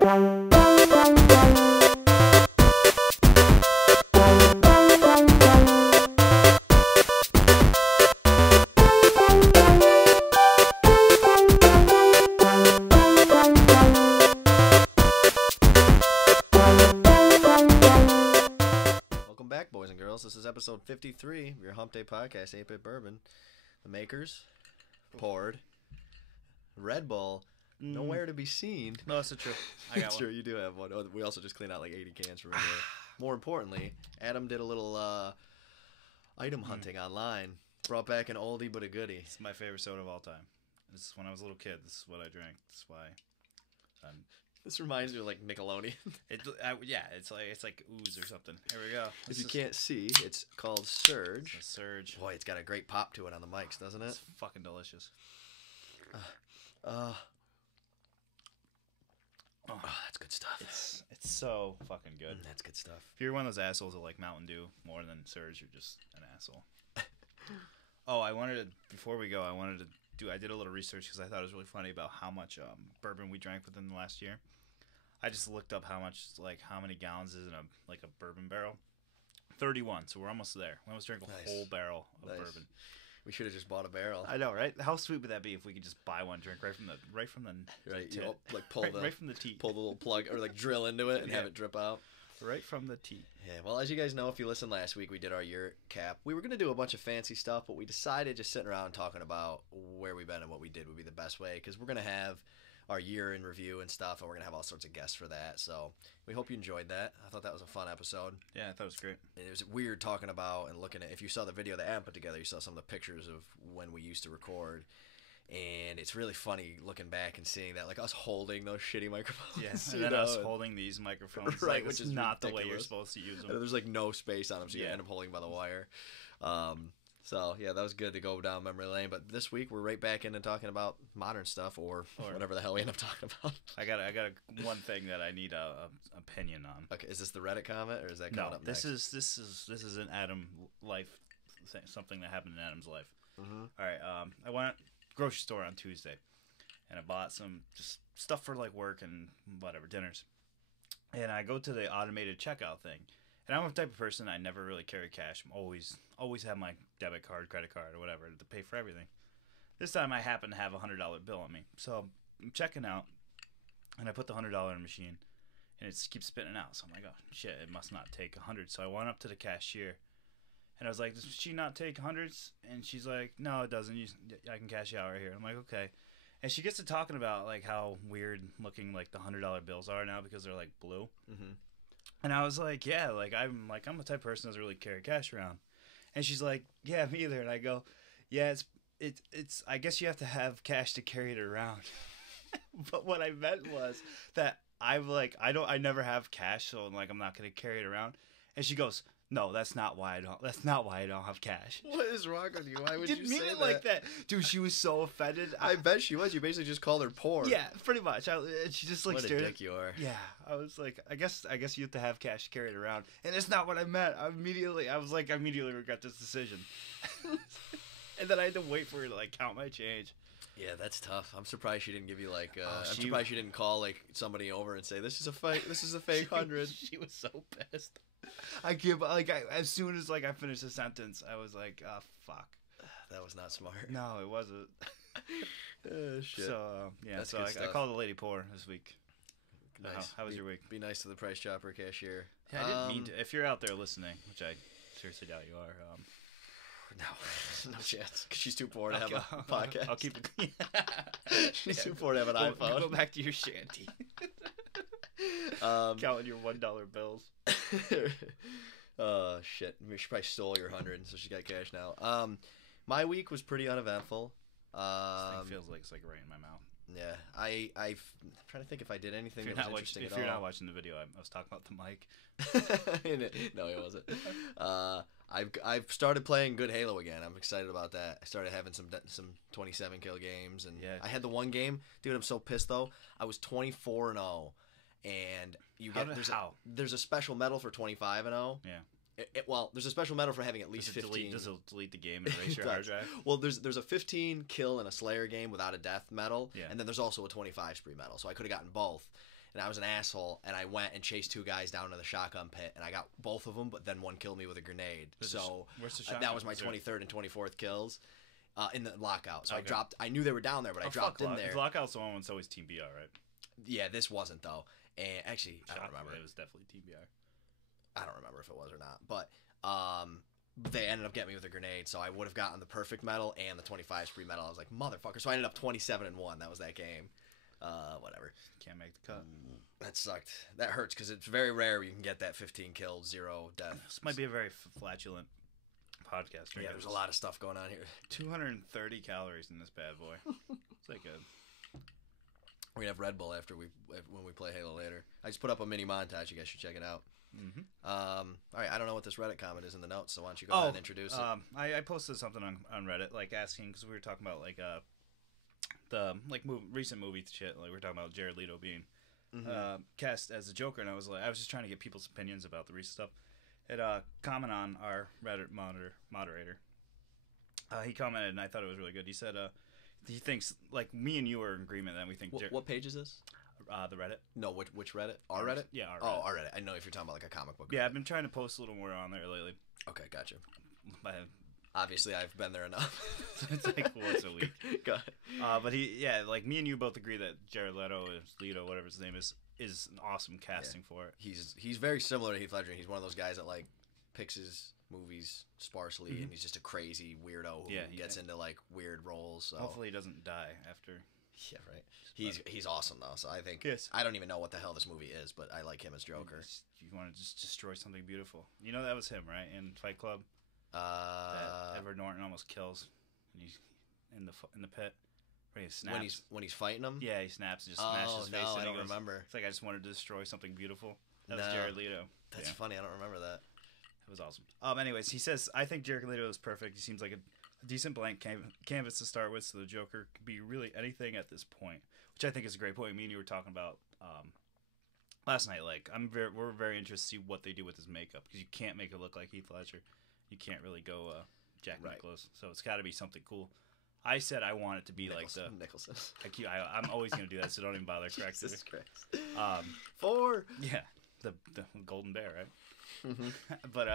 This is episode 53 of your Hump Day Podcast, 8bit Bourbon. The makers, poured, Red Bull, nowhere to be seen. No, that's true. I got one. Sure, you do have one. Oh, we also just cleaned out like 80 cans from in here. More importantly, Adam did a little item hunting online. Brought back an oldie but a goodie. It's my favorite soda of all time. This is when I was a little kid. This is what I drank. This is why. This reminds me of like Nickelodeon. It's like ooze or something. Here we go. If you can't see, it's called Surge. It's Surge. Boy, it's got a great pop to it on the mics, doesn't it? It's fucking delicious. That's good stuff. It's so fucking good. That's good stuff. If you're one of those assholes that like Mountain Dew more than Surge, you're just an asshole. I did a little research because I thought it was really funny about how much bourbon we drank within the last year. I just looked up how many gallons is in a bourbon barrel. 31, so we're almost there. We almost drank a whole barrel of bourbon. We should have just bought a barrel. I know, right? How sweet would that be if we could just buy one, drink right from the right, tit. Pull right from the teat, pull the little plug or like drill into it and have it drip out. Right from the teat. Yeah, well, as you guys know, if you listened last week, we did our year cap. We were going to do a bunch of fancy stuff, but we decided just sitting around talking about where we've been and what we did would be the best way, because we're going to have our year in review and stuff, and we're going to have all sorts of guests for that. So we hope you enjoyed that. I thought that was a fun episode. Yeah, I thought it was great. And it was weird talking about and looking at, if you saw the video that Adam put together, you saw some of the pictures of when we used to record. And it's really funny looking back and seeing that, like us holding those shitty microphones. Yeah, and then us holding these microphones, right? Like, which is not ridiculous. The way you're supposed to use them. And there's like no space on them, so you end up holding by the wire. So yeah, that was good to go down memory lane. But this week we're right back into talking about modern stuff or whatever the hell we end up talking about. I got one thing that I need a opinion on. Okay, is this the Reddit comment or is that coming up next? This is an Adam life thing, something that happened in Adam's life. Mm-hmm. All right, I went grocery store on Tuesday, and I bought some just stuff for like work and whatever dinners. And I go to the automated checkout thing, and I'm the type of person I never really carry cash. I'm always have my debit card, credit card, or whatever to pay for everything. This time I happen to have a $100 bill on me, so I'm checking out, and I put the $100 in the machine, and it keeps spitting out. So I'm like, oh shit, it must not take 100. So I went up to the cashier. And I was like, does she not take hundreds? And she's like, no, it doesn't. I can cash you out right here. I'm like, okay. And she gets to talking about like how weird looking like the $100 bills are now because they're like blue. Mm-hmm. And I was like, yeah, I'm the type of person that doesn't really carry cash around. And she's like, yeah, me either. And I go, yeah, it's. I guess you have to have cash to carry it around. But what I meant was that I never have cash, so I'm not gonna carry it around. And she goes, no, that's not why I don't have cash. What is wrong with you? Why would you say that? Didn't mean it like that. Dude, she was so offended. I bet she was. You basically just called her poor. Yeah, pretty much. She just like what stared a dick you are. Yeah, I was like, I guess you have to have cash to carry it around. And it's not what I meant. I immediately regret this decision. And then I had to wait for her to like count my change. Yeah, that's tough. I'm surprised she didn't give you like. I'm surprised she didn't call like somebody over and say this is a fake. This is a fake 100. She was so pissed. As soon as I finished the sentence, I was like, oh fuck. That was not smart. No, it wasn't. Shit. So yeah, that's I called the lady poor this week. Nice. How was your week? Be nice to the price chopper cashier. Yeah, I didn't mean to. If you're out there listening, which I seriously doubt you are. No chance. Cause she's too poor to have a podcast. I'll keep it. She's too poor to have an iPhone. Go back to your shanty. Counting your $1 bills. Shit. She probably stole your 100, so she got cash now. My week was pretty uneventful. This thing feels like it's like right in my mouth. Yeah, I'm trying to think if I did anything that was interesting at all. If you're not watching the video, I was talking about the mic. No, it wasn't. I've started playing good Halo again. I'm excited about that. I started having some 27 kill games, and yeah. I had the one game. Dude, I'm so pissed though. I was 24-0, and there's a special medal for 25-0. Yeah. Well, there's a special medal for having at least 15. Does it delete the game and erase your hard drive? Well, there's a 15 kill and a Slayer game without a death medal, yeah. And then there's also a 25 spree medal. So I could have gotten both. and I was an asshole, and I went and chased 2 guys down to the shotgun pit, and I got both of them, but then one killed me with a grenade. Where's the shotgun? That was my 23rd and 24th kills in the lockout. So Okay. I knew they were down there, but I dropped in there. Lockout's the one that's always Team BR, right? Yeah, this wasn't though. And actually, I don't remember. It was definitely Team BR. I don't remember if it was or not, but they ended up getting me with a grenade, so I would have gotten the perfect medal and the 25 spree medal. I was like, motherfucker. So I ended up 27-1. That was that game. Whatever. Can't make the cut. That sucked. That hurts because it's very rare you can get that 15 kills, 0 death. This might be a very flatulent podcast. Right? Yeah, there's a lot of stuff going on here. 230 calories in this bad boy. It's like a... We're gonna have Red Bull when we play Halo later. I just put up a mini montage. You guys should check it out. Mm-hmm. All right, I don't know what this Reddit comment is in the notes, so why don't you go ahead and introduce it? I posted something on Reddit, like asking, because we were talking about like the like recent movie shit. Like we were talking about Jared Leto being cast as the Joker, and I was just trying to get people's opinions about the recent stuff. It comment on our Reddit moderator. He commented, and I thought it was really good. He said he thinks, like, me and you are in agreement that we think... What page is this? The Reddit. No, which Reddit? Our Reddit? Yeah, our Reddit. Oh, our Reddit. I know if you're talking about, like, a comic book. Yeah, I've been trying to post a little more on there lately. Okay, gotcha. I Obviously, I've been there enough. It's like once a week. Go ahead. But like, me and you both agree that Jared Leto, whatever his name is an awesome casting for it. He's very similar to Heath Ledger. He's one of those guys that, like, picks his movies sparsely, and he's just a crazy weirdo who gets into, like, weird roles. So. Hopefully he doesn't die after. Yeah, right. He's awesome, though, so I think... Yes. I don't even know what the hell this movie is, but I like him as Joker. You want to just destroy something beautiful. You know that was him, right? In Fight Club? That Edward Norton almost kills. And he's in the pit. Where he snaps. When he's fighting him? Yeah, he snaps and just smashes his face. I don't remember. It's like, I just wanted to destroy something beautiful. That No. was Jared Leto. That's funny. I don't remember that. It was awesome. Anyways, he says, I think Jared Leto is perfect. He seems like a decent blank canvas to start with, so the Joker could be really anything at this point, which I think is a great point. Me and you were talking about last night. Like, we're very interested to see what they do with his makeup, because you can't make it look like Heath Ledger. You can't really go Jack Nicklaus, so it's got to be something cool. I said I want it to be Nicholson. I'm always going to do that, so don't even bother correcting me. Jesus Christ. 4. Yeah, the Golden Bear, right? Mm-hmm. But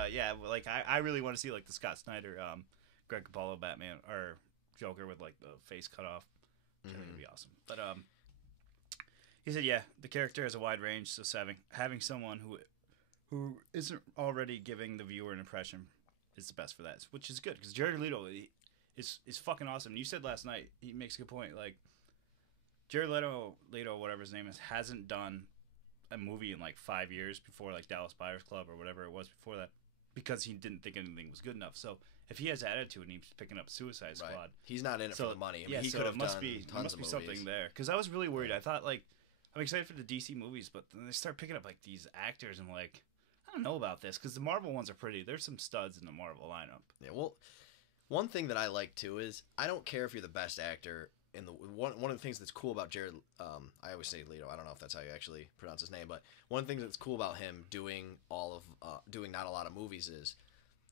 like I really want to see like the Scott Snyder, Greg Capullo Batman or Joker with like the face cut off, which I think would be awesome. But he said, the character has a wide range, so having someone who isn't already giving the viewer an impression is the best for that, which is good because Jared Leto is fucking awesome. And you said last night, he makes a good point. Like Jared Leto, whatever his name is, hasn't done a movie in like 5 years before like Dallas Buyers Club or whatever it was before that, because he didn't think anything was good enough. So if he has attitude and he's picking up Suicide Squad, right. He's not in it for the money. I mean, he so could have done must tons of be movies. something there. Because I was really worried. I thought like I'm excited for the DC movies, but then they start picking up like these actors and like I don't know about this because the Marvel ones are pretty. There's some studs in the Marvel lineup. Yeah, well, one thing that I like too is I don't care if you're the best actor. One of the things that's cool about Jared, I always say Leto. I don't know if that's how you actually pronounce his name, but one of the things that's cool about him doing not a lot of movies is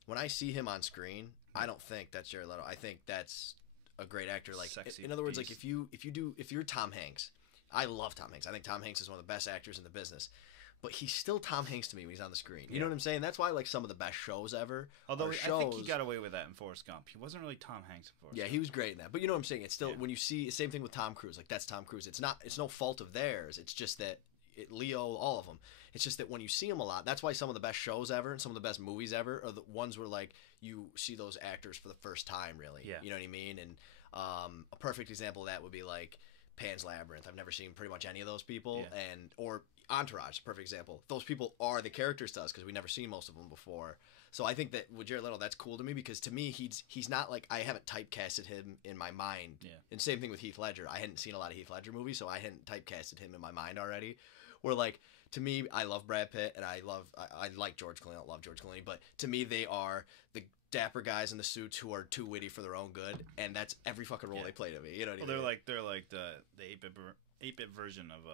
when I see him on screen, I don't think that's Jared Leto. I think that's a great actor. Like in other words, like if you're Tom Hanks, I love Tom Hanks. I think Tom Hanks is one of the best actors in the business. But he's still Tom Hanks to me when he's on the screen. You know what I'm saying? That's why I like some of the best shows ever. Although I think he got away with that in Forrest Gump. He wasn't really Tom Hanks in Forrest Gump. Yeah, he was great in that. But you know what I'm saying? It's still when you see same thing with Tom Cruise. Like that's Tom Cruise. It's no fault of theirs. It's just that Leo, all of them. It's just that when you see them a lot, that's why some of the best shows ever and some of the best movies ever are the ones where like you see those actors for the first time. Really, you know what I mean? And a perfect example of that would be like Pan's Labyrinth. I've never seen pretty much any of those people, or Entourage, perfect example. Those people are the characters to us because we never seen most of them before. So I think that with Jared Leto, that's cool to me because to me he's not like I haven't typecasted him in my mind. Yeah. And same thing with Heath Ledger. I hadn't seen a lot of Heath Ledger movies, so I hadn't typecasted him in my mind already. Where like to me, I love Brad Pitt and I like George Clooney. I don't love George Clooney, but to me they are the dapper guys in the suits who are too witty for their own good, and that's every fucking role they play to me. You know what I mean? They're like the 8-bit version of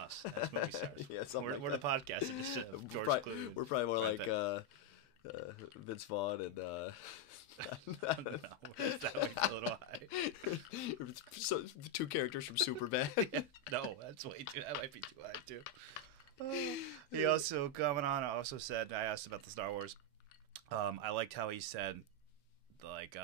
us as movie stars. Yeah, we're the podcast edition of George Clooney. We're probably more like Vince Vaughn and I don't know. That might be a little high. So, the two characters from Superbad. No, that's way too. That might be too high too. He also coming on. Also said, I asked about the Star Wars. I liked how he said, like,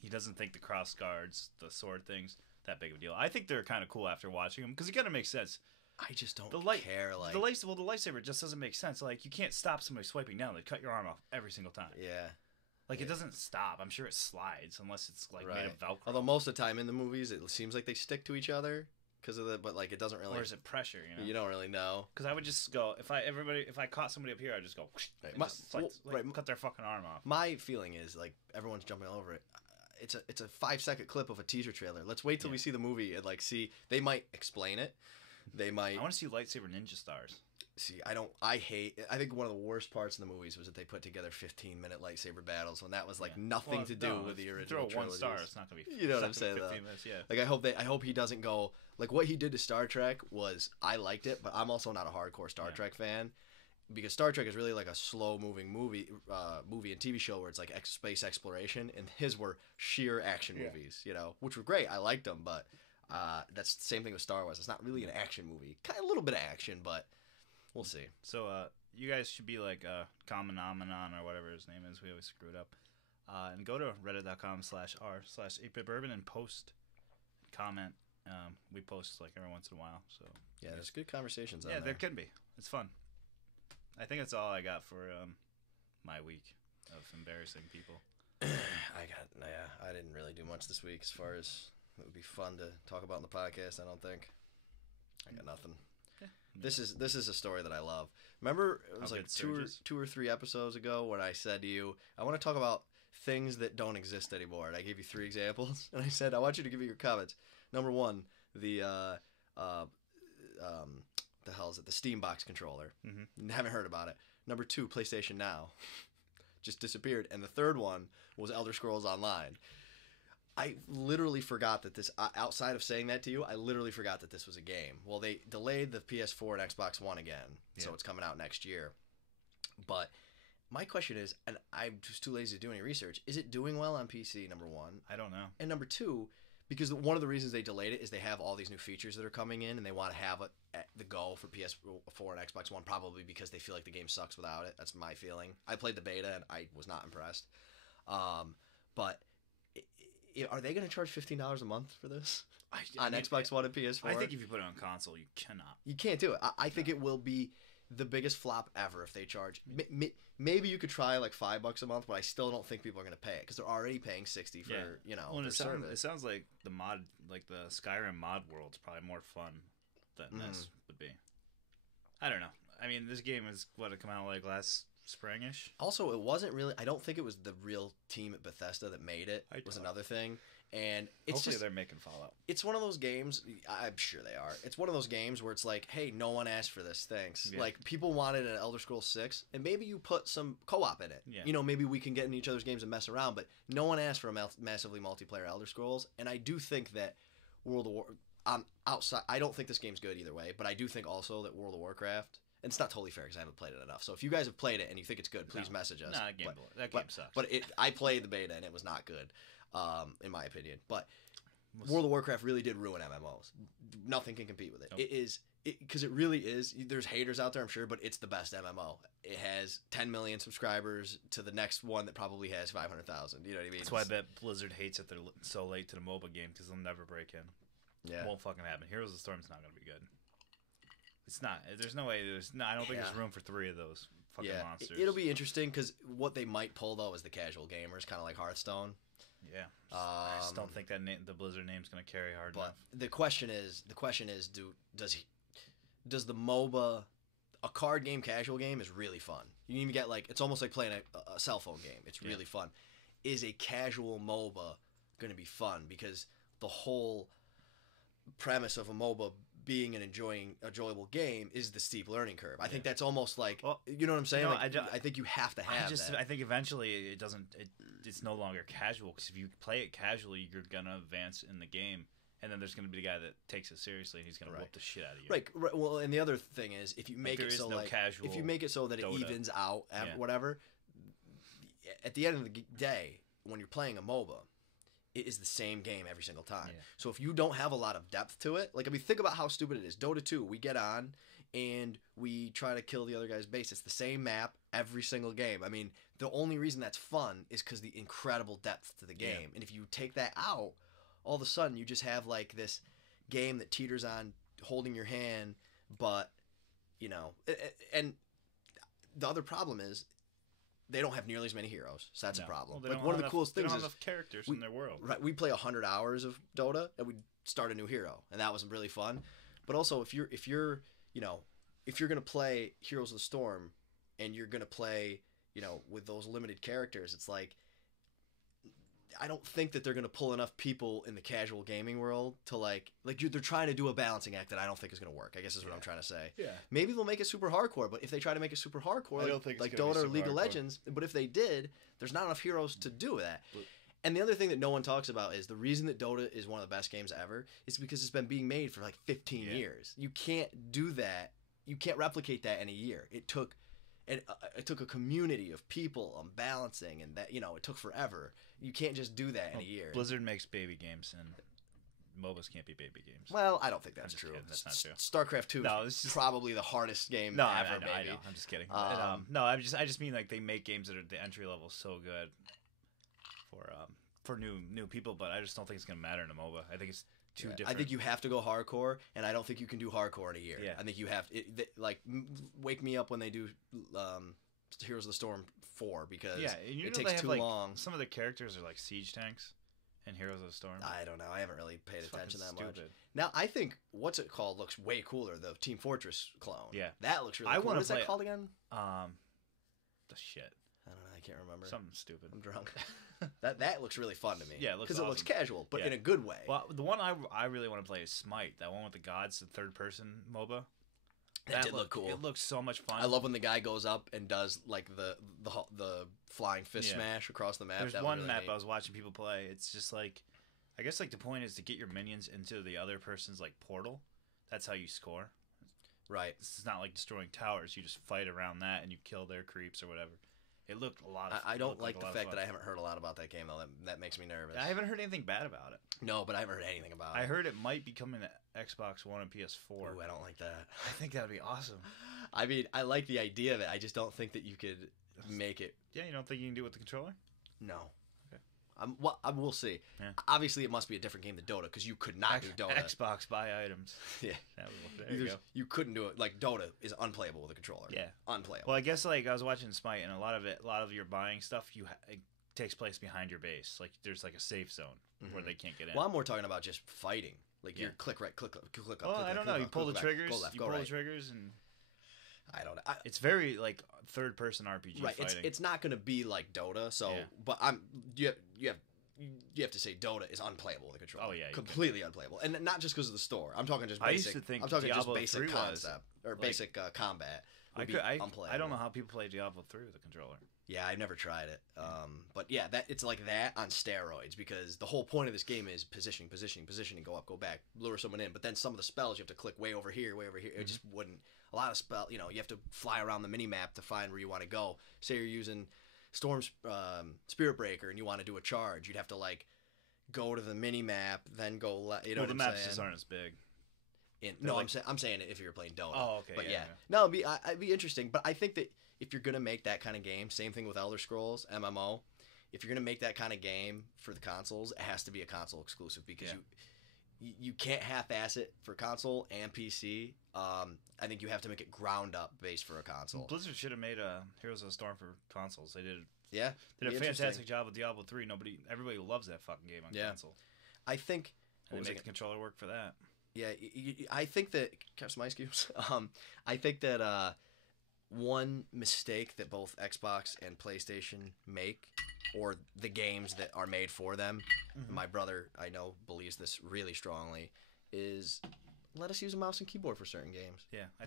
he doesn't think the cross guards, the sword things, that big of a deal. I think they're kind of cool after watching them because it kind of makes sense. I just don't care. Like the lightsaber just doesn't make sense. Like, you can't stop somebody swiping down. They cut your arm off every single time. Yeah. Like, it doesn't stop. I'm sure it slides unless it's, like, made of Velcro. Although most of the time in the movies, it seems like they stick to each other because of but, like, it doesn't really... Or is it pressure, you know? You don't really know. Because I would just go... If I caught somebody up here, I'd just go... Right. Cut their fucking arm off. My feeling is, like, everyone's jumping all over it. It's a 5-second clip of a teaser trailer. Let's wait till we see the movie and, like, see... They might explain it. They might... I want to see lightsaber ninja stars. See, I think one of the worst parts in the movies was that they put together 15-minute lightsaber battles when that was like nothing to do with the original throw 1 trilogies. star, it's not going to be... You know what I'm saying, though? Minutes, yeah. Like, I hope he doesn't go... Like, what he did to Star Trek was... I liked it, but I'm also not a hardcore Star Trek fan. Because Star Trek is really like a slow-moving movie and TV show where it's like space exploration, and his were sheer action movies, you know, which were great. I liked them, but that's the same thing with Star Wars. It's not really an action movie. Kind of a little bit of action, but... We'll see. So, you guys should be like Kaminomenon or whatever his name is. We always screw it up. And go to reddit.com/r/8bit Bourbon and post, comment. We post like every once in a while. So yeah, there's good conversations on there. there. There can be. It's fun. I think that's all I got for my week of embarrassing people. I didn't really do much this week as far as it would be fun to talk about in the podcast. I don't think. I got nothing. This is a story that I love. Remember, it was like two or three episodes ago when I said to you, I want to talk about things that don't exist anymore. And I gave you 3 examples. And I said, I want you to give me your comments. Number 1, the hell is it? The Steam Box controller. Mm-hmm. Haven't heard about it. Number 2, PlayStation Now. Just disappeared. And the third one was Elder Scrolls Online. I literally forgot that this, outside of saying that to you, I literally forgot that this was a game. Well, they delayed the PS4 and Xbox One again, so it's coming out next year. But my question is, and I'm just too lazy to do any research, is it doing well on PC, number 1? I don't know. And number 2, because one of the reasons they delayed it is they have all these new features that are coming in, and they want to have it at the go for PS4 and Xbox One, probably because they feel like the game sucks without it. That's my feeling. I played the beta, and I was not impressed. But... Are they going to charge $15 a month for this on Xbox One and PS4? I think if you put it on console, you cannot. You can't do it. I think it will be the biggest flop ever if they charge. Maybe you could try like $5 a month, but I still don't think people are going to pay it because they're already paying $60 for Well, their service. It sounds like the Skyrim mod world's probably more fun than this would be. I don't know. I mean, this game is it come out like last springish. Also, it wasn't really. I don't think it was the real team at Bethesda that made it. Was another thing, and it's hopefully they're making Fallout. It's one of those games. I'm sure they are. It's one of those games where it's like, hey, no one asked for this. Thanks. Yeah. Like people wanted an Elder Scrolls 6, and maybe you put some co-op in it. Yeah. You know, maybe we can get in each other's games and mess around. But no one asked for a massively multiplayer Elder Scrolls, and I do think that World of War. Outside, I don't think this game's good either way, but I do think also that World of Warcraft. And it's not totally fair because I haven't played it enough. So if you guys have played it and you think it's good, please message us. That game sucks. But I played the beta and it was not good, in my opinion. But World of Warcraft really did ruin MMOs. Nothing can compete with it. Nope. It is because it really is. There's haters out there, I'm sure, but it's the best MMO. It has 10 million subscribers to the next one that probably has 500,000. You know what I mean? That's why I bet Blizzard hates that they're so late to the mobile game because they'll never break in. Yeah, it won't fucking happen. Heroes of the Storm's not going to be good. It's not. There's no way. I don't think there's room for 3 of those fucking monsters. It'll be interesting because what they might pull though is the casual gamers, kind of like Hearthstone. Yeah. I just don't think that the Blizzard name's going to carry hard enough. The question is, does the MOBA, a card game, casual game, is really fun. You can even get it's almost like playing a cell phone game. It's really fun. Is a casual MOBA going to be fun? Because the whole premise of a MOBA being an enjoyable game is the steep learning curve. I think that's almost like, you know what I'm saying? I think you have to have that. I think eventually it doesn't. It's no longer casual because if you play it casually, you're gonna advance in the game, and then there's gonna be the guy that takes it seriously and he's gonna whoop the shit out of you. Right. Well, and the other thing is if you make it so casual if you make it so that it evens out whatever, at the end of the day, when you're playing a MOBA, it is the same game every single time. Yeah. So if you don't have a lot of depth to it, like, I mean, think about how stupid it is. Dota 2, we get on and we try to kill the other guy's base. It's the same map every single game. I mean, the only reason that's fun is because the incredible depth to the game. Yeah. And if you take that out, all of a sudden you just have like this game that teeters on holding your hand, but, you know, and the other problem is they don't have nearly as many heroes, so that's a problem. Well, like, one of the coolest things they don't is have enough characters in their world. Right, we play 100 hours of Dota and we start a new hero, and that was really fun. But also, if you're gonna play Heroes of the Storm, and you're gonna play, you know, with those limited characters, it's like, I don't think that they're gonna pull enough people in the casual gaming world to they're trying to do a balancing act that I don't think is gonna work. I guess is what I'm trying to say. Yeah. Maybe they'll make it super hardcore, but if they try to make it super hardcore, I don't think it's like gonna be Dota or super League of hardcore. Legends, but if they did, there's not enough heroes to do that. But- And the other thing that no one talks about is the reason that Dota is one of the best games ever is because it's been being made for like 15 years. You can't do that. You can't replicate that in a year. It took a community of people balancing, and that, you know, it took forever. You can't just do that in a year. Blizzard makes baby games, and MOBAs can't be baby games. Well, I don't think that's just true. kidding. That's not true. StarCraft 2 No, is it's just- probably the hardest game No, ever, I know, maybe. I know. I'm just kidding. Um, I just mean like they make games that are the entry level so good for new people, but I just don't think it's gonna matter in a MOBA. I think it's too different. I think you have to go hardcore, and I don't think you can do hardcore in a year. Yeah. I think you have wake me up when they do Heroes of the Storm 4 because and you it know takes they have, too like, long. Some of the characters are like siege tanks in Heroes of the Storm. I don't know. I haven't really paid It's attention that fucking much. stupid. Now I think what's it called looks way cooler. The Team Fortress clone. Yeah. that looks really I cool. wanna What is play that it. called again? The shit. I don't know. I can't remember. Something stupid. I'm drunk. that looks really fun to me. Yeah, it looks because it looks awesome. casual, but Yeah. in a good way. Well, the one I really want to play is Smite. That one with the gods, the third person MOBA. that did look cool. It looks so much fun. I love when the guy goes up and does like the flying fist Yeah. smash across the map. There's That was one really map neat. I was watching people play. It's just like, I guess like the point is to get your minions into the other person's like portal. That's how you score. Right. It's not like destroying towers. You just fight around that and you kill their creeps or whatever. It looked a lot of I it don't looked like a the lot of fact fun. that I haven't heard a lot about that game though. That makes me nervous. I haven't heard anything bad about it. No, but I haven't heard anything about it. I heard it might be coming to Xbox One and PS4. Ooh, I don't like that. I think that'd be awesome. I mean, I like the idea of it. I just don't think that you could make it. Yeah, you don't think you can do it with the controller? No. Okay. We'll see. Yeah. Obviously, it must be a different game than Dota because you could not do Dota. Xbox buy items. Yeah. There you go. You couldn't do it. Like Dota is unplayable with a controller. Yeah. Unplayable. Well, I guess like I was watching Smite, and a lot of your buying stuff it takes place behind your base. Like there's like a safe zone where they can't get in. Well, I'm more talking about just fighting. Like Yeah. you click right, click up, click up. Well, click I left, don't click know. You up, pull the click triggers. Go left, You go pull right. the triggers, and I don't know. it's very like third person RPG Right. fighting. It's not going to be like Dota. So, Yeah. but you have to say Dota is unplayable with a controller. Oh, yeah, you completely unplayable, and not just because of the store. I'm talking just I basic. used to think I'm talking Diablo just 3 basic was, concept or like- basic combat. Would be unplayable. I don't know how people play Diablo 3 with a controller. Yeah, I've never tried it. But yeah, that it's like that on steroids because the whole point of this game is positioning, go up, go back, lure someone in. But then some of the spells you have to click way over here. It just wouldn't. A lot of spell, you have to fly around the mini map to find where you want to go. Say you're using Storm's Spirit Breaker and you want to do a charge, you'd have to like go to the mini map, then go. You know Well, what the I'm maps saying? just aren't as big. No, like- I'm saying it if you're playing Dota. Oh, okay, But yeah, yeah, yeah. no, it'd be interesting. But I think that if you're gonna make that kind of game, same thing with Elder Scrolls MMO. If you're gonna make that kind of game for the consoles, it has to be a console exclusive because you can't half-ass it for console and PC. I think you have to make it ground up based for a console. Blizzard should have made Heroes of the Storm for consoles. They did Yeah, a be interesting. fantastic job with Diablo 3. Everybody loves that fucking game on console. I think. And they make the controller work for that. Yeah, I think that. Can I have some ice cubes? I think that one mistake that both Xbox and PlayStation make, or the games that are made for them, my brother I know believes this really strongly, is let us use a mouse and keyboard for certain games. Yeah, I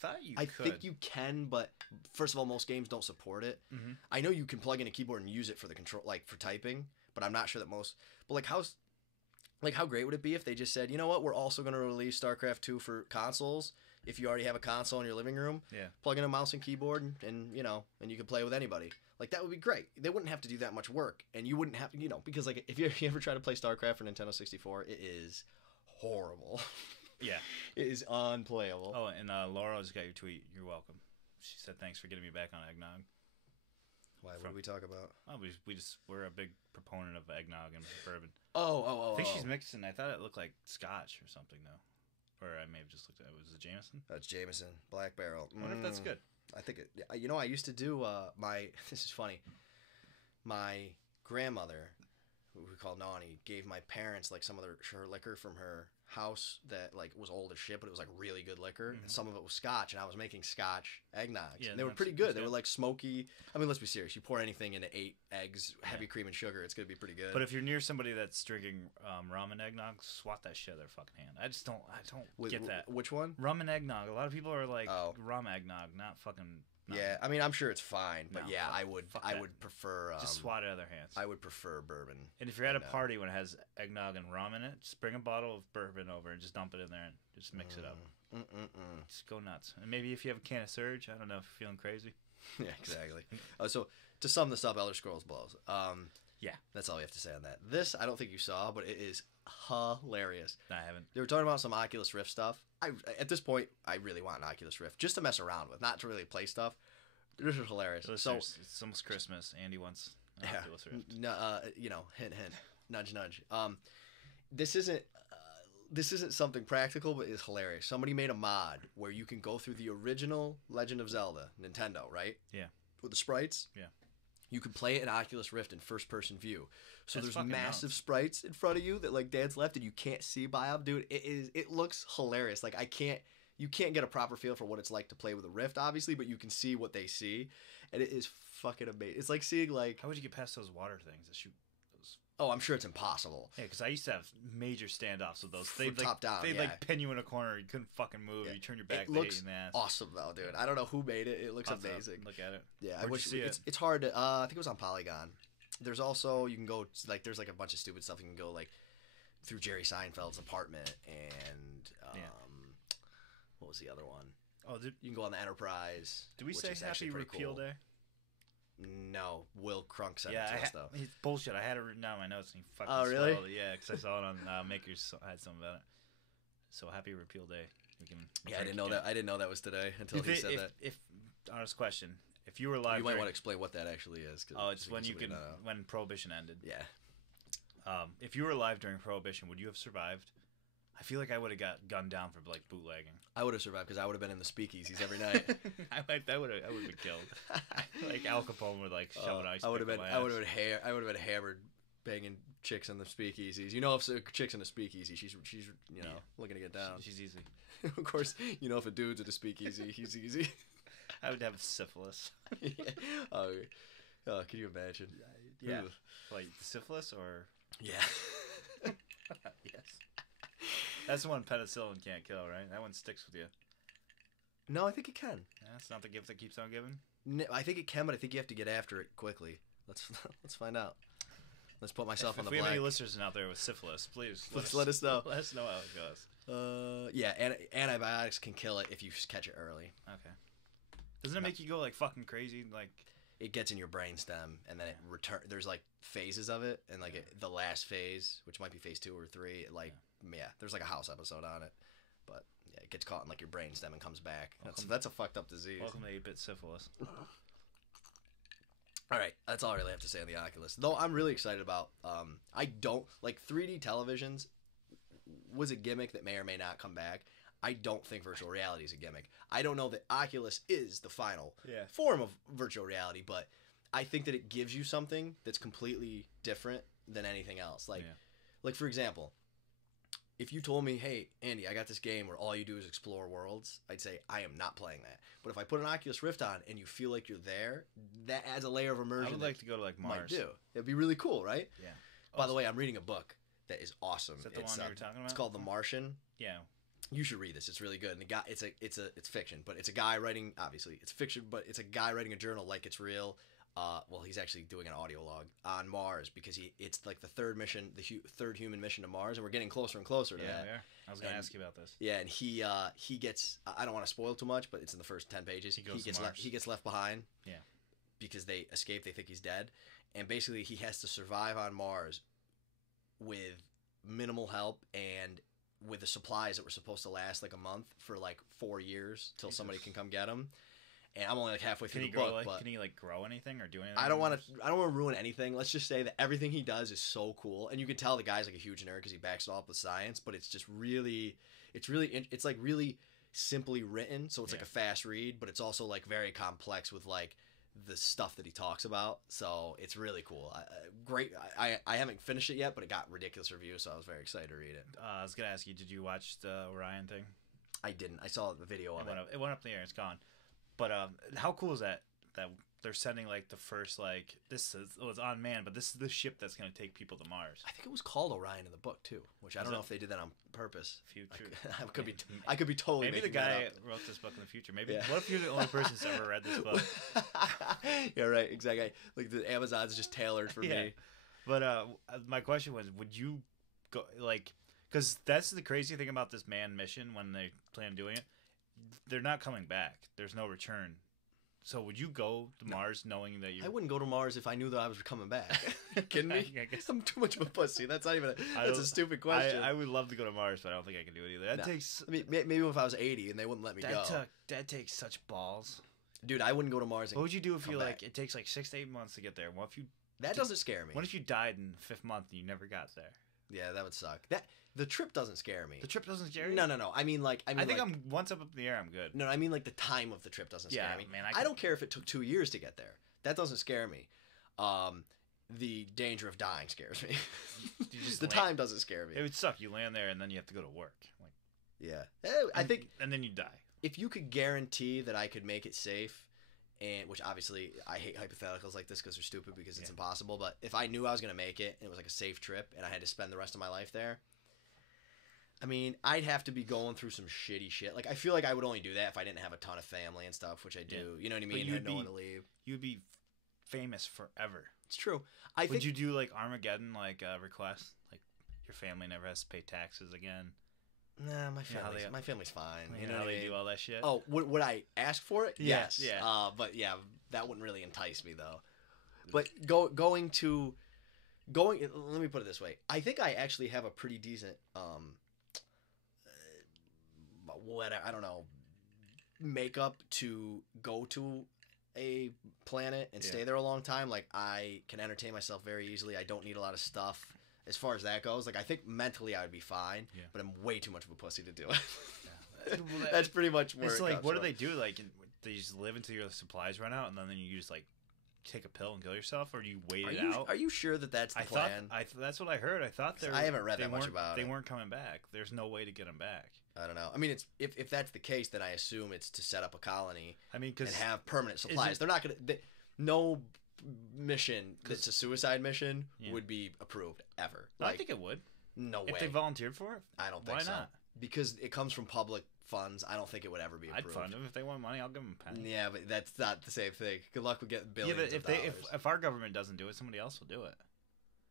thought you I could. think you can, but first of all, most games don't support it. Mm-hmm. I know you can plug in a keyboard and use it for the control, like for typing, but I'm not sure that most. But how great would it be if they just said, you know what, we're also going to release StarCraft 2 for consoles. if you already have a console in your living room, plug in a mouse and keyboard, and you know, and you can play with anybody. Like, that would be great. They wouldn't have to do that much work, and you wouldn't have, you know, because like if you ever try to play StarCraft for Nintendo 64, it is horrible. Yeah, it is unplayable. Oh, and Laura just got your tweet. You're welcome. She said thanks for getting me back on eggnog. Why? What did we talk about? Oh, we're a big proponent of eggnog and bourbon. Oh. I think she's mixing. I thought it looked like Scotch or something though, or I may have just looked at it. Was it Jameson? That's Jameson Black Barrel. I wonder if that's good. I think it. You know, I used to do This is funny. My grandmother, who we call Nani, gave my parents like some of her liquor from her house that like was old as shit, but it was like really good liquor. And some of it was Scotch, and I was making Scotch eggnogs. Yeah, and they were pretty good. They were like smoky. I mean, let's be serious. You pour anything into 8 eggs, heavy cream and sugar, it's gonna be pretty good. But if you're near somebody that's drinking rum and eggnog, swat that shit out of their fucking hand. I don't get that. Which one? Rum and eggnog. A lot of people are like rum eggnog, not fucking. Yeah, I mean, I'm sure it's fine, but yeah, I would prefer just swat it out of their hands. I would prefer bourbon. And if you're at a party when it has eggnog and rum in it, just bring a bottle of bourbon over and just dump it in there and just mix it up. Just go nuts. And maybe if you have a can of Surge, I don't know if you're feeling crazy. Yeah, exactly. So to sum this up, Elder Scrolls blows. Yeah, that's all we have to say on that. This I don't think you saw, but it is hilarious. I haven't. They were talking about some Oculus Rift stuff. At this point, I really want an Oculus Rift just to mess around with, not to really play stuff. This is hilarious. Listeners, it's almost Christmas. Andy wants an Oculus Rift. No, you know, hint, nudge, nudge. This isn't something practical, but it's hilarious. Somebody made a mod where you can go through the original Legend of Zelda, Nintendo, right? Yeah. With the sprites. Yeah. You can play it in Oculus Rift in first-person view. So That's there's massive sprites in front of you that like Dad's left, and you can't see by them, dude. It looks hilarious. Like you can't get a proper feel for what it's like to play with a Rift, obviously, but you can see what they see, and it is fucking amazing. It's like seeing like. How would you get past those water things that shoot? Oh, I'm sure it's impossible. Yeah, because I used to have major standoffs with those. From top down, they'd like pin you in a corner. You couldn't fucking move. Yeah. You turn your back. It looks awesome though, dude. I don't know who made it. It looks amazing. Look at it. Yeah, I wish it's hard to. I think it was on Polygon. There's also you can go like there's like a bunch of stupid stuff you can go like through Jerry Seinfeld's apartment and what was the other one? Oh, you can go on the Enterprise. Did we say Happy Repeal Day? No, Will Crunk sent it to us though. It's bullshit. I had it written down in my notes and he fucking really? It. Yeah, because I saw it on Makers had something about it. So Happy Repeal Day. I didn't know that. I didn't know that was today until he said that. If honest question, if you were live, you might want to explain what that actually is. It's when when Prohibition ended. Yeah. If you were alive during Prohibition, would you have survived? I feel like I would have got gunned down for like bootlegging. I would have survived because I would have been in the speakeasies every night. I would have been killed. Like Al Capone would like shove an ice. I would have been hammered banging chicks in the speakeasies. You know, if a chick's in a speakeasy, she's you know looking to get down. She's easy. Of course, you know if a dude's at a speakeasy, he's easy. I would have syphilis. Yeah. Oh, can you imagine? Yeah. Like syphilis or yeah. Yes. That's the one penicillin can't kill, right? That one sticks with you. No, I think it can. Yeah, it's not the gift that keeps on giving? No, I think it can, but I think you have to get after it quickly. Let's find out. Let's put myself on the black. If we have any listeners out there with syphilis, please let us know. Let us know how it goes. Yeah, antibiotics can kill it if you catch it early. Okay. Doesn't it make you go like fucking crazy? Like it gets in your brainstem, and then it there's like phases of it, and like the last phase, which might be phase 2 or 3, like there's like a House episode on it, but yeah, it gets caught in like your brainstem and comes back. That's a fucked up disease. Welcome to 8-bit syphilis. All right, that's all I really have to say on the Oculus. Though I'm really excited about. I don't like 3D televisions. Was a gimmick that may or may not come back. I don't think virtual reality is a gimmick. I don't know that Oculus is the final form of virtual reality, but I think that it gives you something that's completely different than anything else. Like for example, if you told me, hey, Andy, I got this game where all you do is explore worlds, I'd say, I am not playing that. But if I put an Oculus Rift on and you feel like you're there, that adds a layer of immersion. I would like to go to like Mars. It'd be really cool, right? Yeah. By the way, I'm reading a book that is awesome. Is that the one you were talking about? It's called The Martian. Yeah. You should read this. It's really good. And the guy, it's fiction, but it's a guy writing. Obviously, it's fiction, but it's a guy writing a journal like it's real well, he's actually doing an audio log on Mars because it's like the third mission, third human mission to Mars, and we're getting closer and closer to that. Yeah, I was going to ask you about this. Yeah, and he gets, I don't want to spoil too much, but it's in the first 10 pages. He gets left behind. Yeah. Because they escape, they think he's dead, and basically he has to survive on Mars with minimal help and with the supplies that were supposed to last like a month for like 4 years till somebody can come get him. And I'm only like halfway through the book. But can he like grow anything or do anything? I don't want to ruin anything. Let's just say that everything he does is so cool, and you can tell the guy's like a huge nerd because he backs it all up with science. But it's just really, it's like really simply written, so it's like a fast read, but it's also like very complex with like the stuff that he talks about. So it's really cool. Great. I haven't finished it yet, but it got ridiculous reviews, so I was very excited to read it. I was gonna ask you, did you watch the Orion thing? I didn't. I saw the video of it. It went up in the air. It's gone. But how cool is that they're sending like the first like it's on man, but this is the ship that's gonna take people to Mars. I think it was called Orion in the book too, which I don't know if they did that on purpose. Future. I could be totally. Maybe the guy wrote this book in the future. Maybe what if you're the only person who's ever read this book? Yeah, right. Exactly. Like the Amazon's just tailored for me. But my question was, would you go like? Because that's the crazy thing about this manned mission when they plan on doing it. They're not coming back. There's no return. So would you go to Mars knowing that you? I wouldn't go to Mars if I knew that I was coming back. You kidding me? I guess I'm too much of a pussy. That's not even. That's a stupid question. I would love to go to Mars, but I don't think I can do it either. That takes. I mean, maybe if I was 80 and they wouldn't let me go. That takes such balls. Dude, I wouldn't go to Mars. What would you do if you like? It takes like 6 to 8 months to get there. What if you? That doesn't scare me. What if you died in the 5th month and you never got there? Yeah, that would suck. The trip doesn't scare me. The trip doesn't scare you? No. I mean, I think I'm once up in the air, I'm good. No, I mean like the time of the trip doesn't scare me. Man, I don't care if it took 2 years to get there. That doesn't scare me. The danger of dying scares me. Time doesn't scare me. It would suck. You land there and then you have to go to work. Like, yeah, I think. And then you die. If you could guarantee that I could make it safe, and which obviously I hate hypotheticals like this because they're stupid because it's impossible. But if I knew I was gonna make it and it was like a safe trip and I had to spend the rest of my life there. I mean, I'd have to be going through some shitty shit. Like, I feel like I would only do that if I didn't have a ton of family and stuff, which I do. Yeah. You know what I mean? You had no one to leave. You'd be famous forever. It's true. Would you do, like, Armageddon, like, requests? Like, your family never has to pay taxes again? Nah, my family's fine. You know how they do all that shit? Oh, would I ask for it? Yes. Yeah. But, yeah, that wouldn't really entice me, though. But let me put it this way. I think I actually have a pretty decent... I don't know, makeup to go to a planet and stay there a long time. Like, I can entertain myself very easily. I don't need a lot of stuff as far as that goes. Like, I think mentally I would be fine, but I'm way too much of a pussy to do it. Yeah. That's pretty much where it's it like, comes what from. do they do? Like, they just live until your supplies run out, and then you just, like, take a pill and kill yourself, or do you wait it out? Are you sure that that's the plan? That's what I heard. I thought I haven't read that much about it. They weren't coming back. There's no way to get them back. I don't know. I mean, if that's the case, then I assume it's to set up a colony. I mean, and have permanent supplies. They're not gonna. No mission that's a suicide mission would be approved ever. I think it would. No way. If they volunteered for it, I don't think so. Why not? Because it comes from public funds. I don't think it would ever be approved. I'd fund them if they want money. I'll give them a penny. Yeah, but that's not the same thing. Good luck with getting billions of dollars. If our government doesn't do it, somebody else will do it.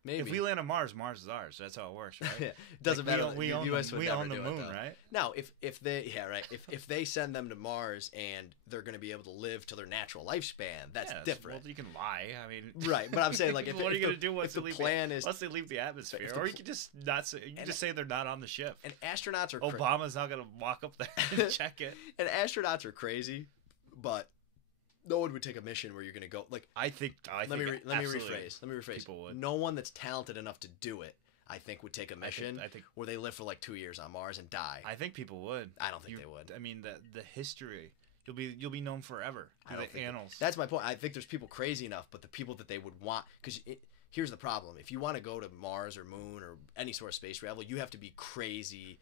Maybe. If we land on Mars, Mars is ours. That's how it works, right? Yeah. Doesn't matter. We own the moon, right? No, if they send them to Mars and they're going to be able to live to their natural lifespan, that's different. Well, you can lie. I mean, right? But I'm saying, like, if what are you going to do once the plan is once they leave the atmosphere, or you can just not say. You can just say they're not on the ship. And astronauts are Obama's not going to walk up there and check it. And astronauts are crazy, but no one would take a mission where you're going to go like. Let me rephrase. People would. No one that's talented enough to do it, I think, would take a mission I think where they live for like 2 years on Mars and die. I think people would. I don't think they would. I mean, the history. You'll be known forever. The annals. That's my point. I think there's people crazy enough, but the people that they would want, because here's the problem: if you want to go to Mars or Moon or any sort of space travel, you have to be crazy,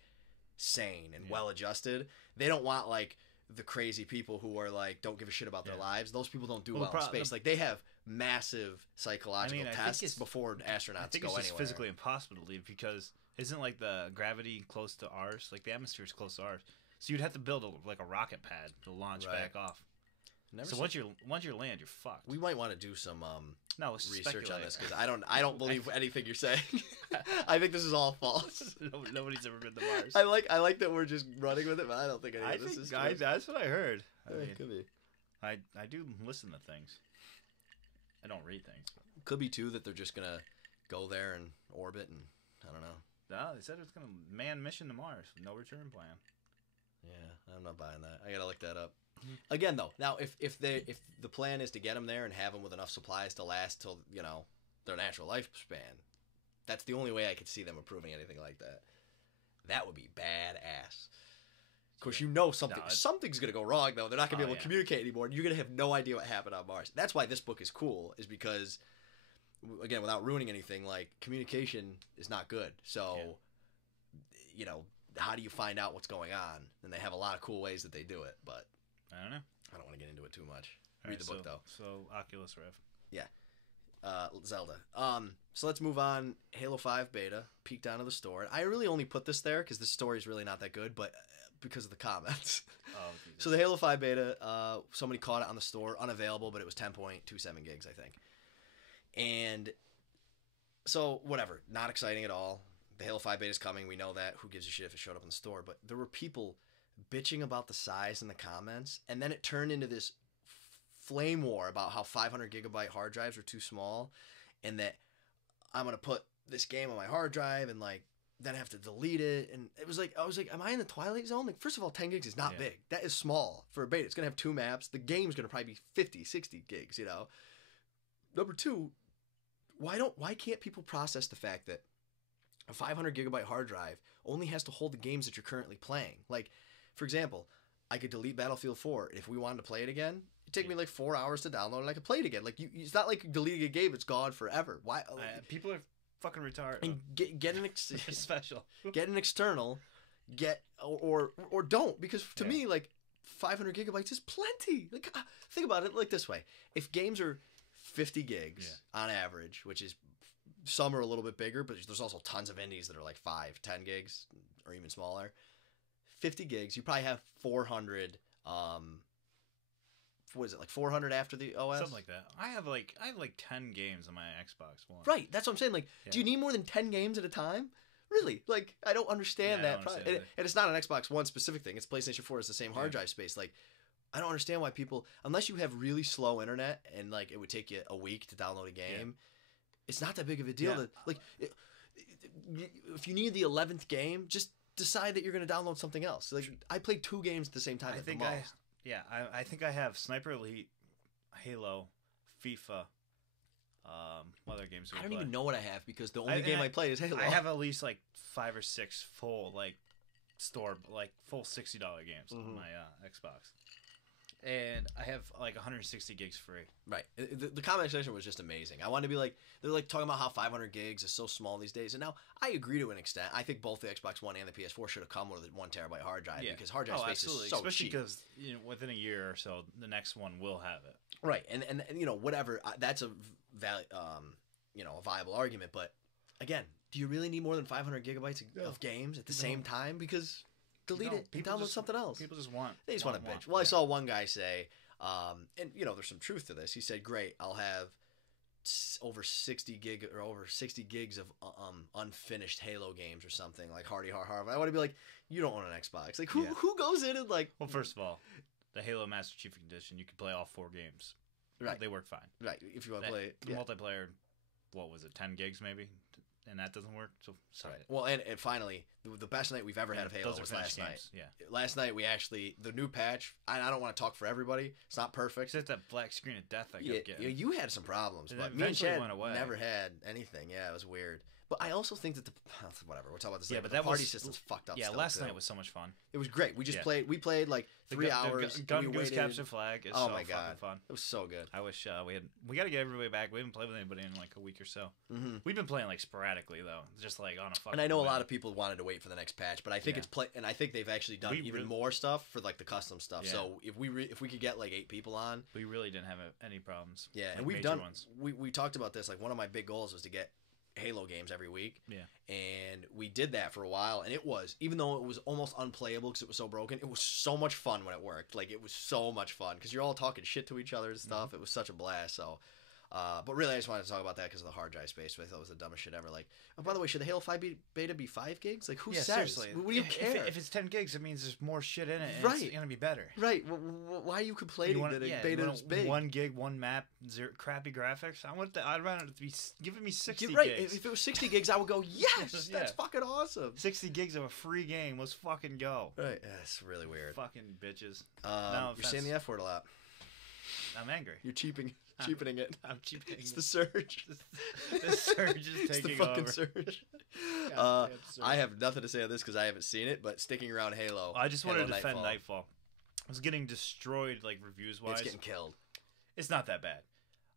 sane, and well-adjusted. They don't want like the crazy people who are like don't give a shit about their lives. Those people don't do well in space. Like, they have massive psychological tests before astronauts I think go it's just anywhere. Physically impossible to leave because isn't like the gravity close to ours? Like the atmosphere is close to ours, so you'd have to build a rocket pad to launch back off. So once you land, you're fucked. We might want to do some no, let's research speculate. on this because I don't believe anything you're saying. I think this is all false. Nobody's ever been to Mars. I like that we're just running with it, but I don't think any of this is true. That's what I heard. I mean, could be. I do listen to things. I don't read things. Could be too that they're just gonna go there and orbit, and I don't know. No, they said it was gonna man mission to Mars, no return plan. Yeah, I'm not buying that. I gotta look that up. Again, though, now if the plan is to get them there and have them with enough supplies to last till their natural lifespan, that's the only way I could see them approving anything like that. That would be badass. Of course, something's gonna go wrong though. They're not gonna be able to communicate anymore, and you're gonna have no idea what happened on Mars. That's why this book is cool, is because, again, without ruining anything, like communication is not good. So, how do you find out what's going on? And they have a lot of cool ways that they do it, but I don't know. I don't want to get into it too much. Read the book though. So Oculus Rift. Yeah. Zelda. So let's move on. Halo 5 beta peeked onto the store. I really only put this there because the story is really not that good, but because of the comments. Oh, So the Halo 5 beta, somebody caught it on the store, unavailable, but it was 10.27 gigs, I think. And so whatever, not exciting at all. The Halo 5 beta is coming. We know that. Who gives a shit if it showed up in the store? But there were people bitching about the size in the comments, and then it turned into this flame war about how 500 gigabyte hard drives are too small, and that I'm gonna put this game on my hard drive and then have to delete it. And I was like, am I in the Twilight Zone? Like, first of all, 10 gigs is not big. That is small for a beta. It's gonna have 2 maps. The game's gonna probably be 50, 60 gigs. Number two, why can't people process the fact that a 500 gigabyte hard drive only has to hold the games that you're currently playing? Like, for example, I could delete Battlefield 4. If we wanted to play it again, it'd take me like 4 hours to download, and I could play it again. Like, it's not like deleting a game; it's gone forever. Why? People are fucking retarded. And get an special. Get an external. Or don't, because to me, like, 500 gigabytes is plenty. Like, think about it like this way: if games are 50 gigs on average, which is, some are a little bit bigger, but there's also tons of indies that are like 5, 10 gigs or even smaller. 50 gigs, you probably have 400. What is it, like 400 after the OS? Something like that. I have like 10 games on my Xbox One. Right, that's what I'm saying. Like, do you need more than 10 games at a time? Really? Like, I don't understand that. And it's not an Xbox One specific thing. It's PlayStation 4 is the same hard drive space. Like, I don't understand why people, unless you have really slow internet and like it would take you a week to download a game, it's not that big of a deal. If you need the 11th game, just decide that you're going to download something else. Like, I played 2 games at the same time. I think I have Sniper Elite, Halo, FIFA. What other games? I don't even know what I have because the only game I play is Halo. I have at least like 5 or 6 full full $60 games on my Xbox. And I have like 160 gigs free. Right. The comment section was just amazing. I wanted to be like, they're like talking about how 500 gigs is so small these days. And now I agree to an extent. I think both the Xbox One and the PS4 should have come with a 1 terabyte hard drive because hard drive space is so especially cheap. because within a year or so, the next one will have it. Right. And whatever. That's a viable argument. But again, do you really need more than 500 gigabytes of games at the same time? Because delete it and download something else. People just want. They just want to bitch. Well, I saw one guy say, and there's some truth to this. He said, "Great, I'll have over 60 gigs of unfinished Halo games or something like hardy har har." I want to be like, you don't own an Xbox. Like, who goes in and like? Well, first of all, the Halo Master Chief Edition, you can play all 4 games. Right. They work fine. Right. If you want to play the multiplayer, what was it? 10 gigs maybe. And that doesn't work, so sorry. Well, and finally, the best night we've ever had of Halo was last night. Yeah. Last night, we actually, the new patch, I don't want to talk for everybody. It's not perfect. It's just that black screen of death I kept getting. You had some problems, but me and Chad never had anything. Yeah, it was weird. But I also think that whatever, we'll talk about this later. But that party system's fucked up. Yeah, last night was so much fun. It was great. We just played like 3 hours. Gun Goose Capture Flag is so fucking fun. It was so good. I wish we got to get everybody back. We haven't played with anybody in like a week or so. Mm-hmm. We've been playing like sporadically though, just like on a fucking. And I know a lot of people wanted to wait for the next patch, but I think and I think they've actually done even more stuff for like the custom stuff. Yeah. So if we could get like 8 people on, we really didn't have any problems. Yeah, like and we've done. We talked about this. Like one of my big goals was to get Halo games every week. Yeah. And we did that for a while, and it was, even though it was almost unplayable because it was so broken, it was so much fun when it worked. Like, it was so much fun because you're all talking shit to each other and stuff. It was such a blast. So, but really, I just wanted to talk about that because of the hard drive space. I thought it was the dumbest shit ever. Like, oh, by the way, should the Halo 5 beta be 5 gigs? Like, who says? Seriously. What do you care? If it's 10 gigs, it means there's more shit in it, and Right. it's going to be better. Right. Why are you complaining that a beta is big? 1 gig, 1 map, crappy graphics. I'd rather it to be giving me 60 Right. gigs. If it was 60 gigs, I would go, yes, that's fucking awesome. 60 gigs of a free game. Let's fucking go. Right. That's really weird. Fucking bitches. You're saying the F word a lot. I'm angry. You're cheapening it. I'm cheapening It's the surge. The surge is It's the taking fucking over. surge. Goddamn surge. I have nothing to say on this because I haven't seen it, but sticking around Halo. I just wanted to defend Nightfall. Nightfall. It was getting destroyed, like, reviews-wise. It's getting killed. It's not that bad.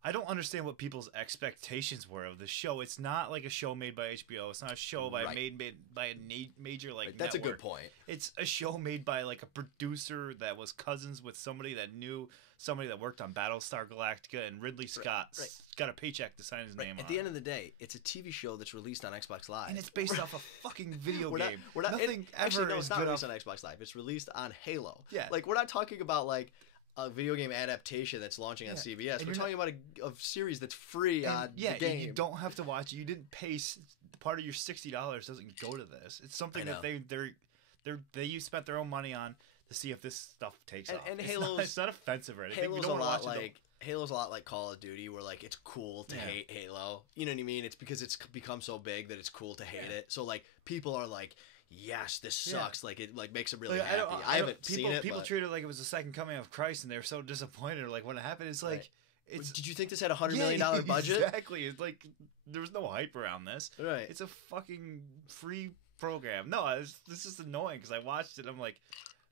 I don't understand what people's expectations were of the show. It's not like a show made by HBO. It's not a show by made by a major That's network. a good point. It's a show made by like a producer that was cousins with somebody that knew somebody that worked on Battlestar Galactica, and Ridley Scott got a paycheck to sign his name on. At the end of the day, it's a TV show that's released on Xbox Live, and it's based off a fucking video game. Nothing ever no, is it's not good released off... on Xbox Live. It's released on Halo. Yeah. Like, we're not talking about like a video game adaptation that's launching on CBS. And we're talking about a series that's free on the game. You don't have to watch it. You didn't pay part of your $60 doesn't go to this. It's something that you spent their own money on to see if this stuff takes off. And it's not offensive or anything. Halo's a lot like Call of Duty, where like it's cool to hate Halo. You know what I mean? It's because it's become so big that it's cool to hate it. So like people are like, yes, this sucks. Like, it like makes them really happy. I haven't seen it. People treated it like it was the second coming of Christ, and they were so disappointed. Like, when it happened, it's like, did you think this had $100 million budget? Exactly. It's like there was no hype around this. Right. It's a fucking free program. No, this is annoying because I watched it. I'm like,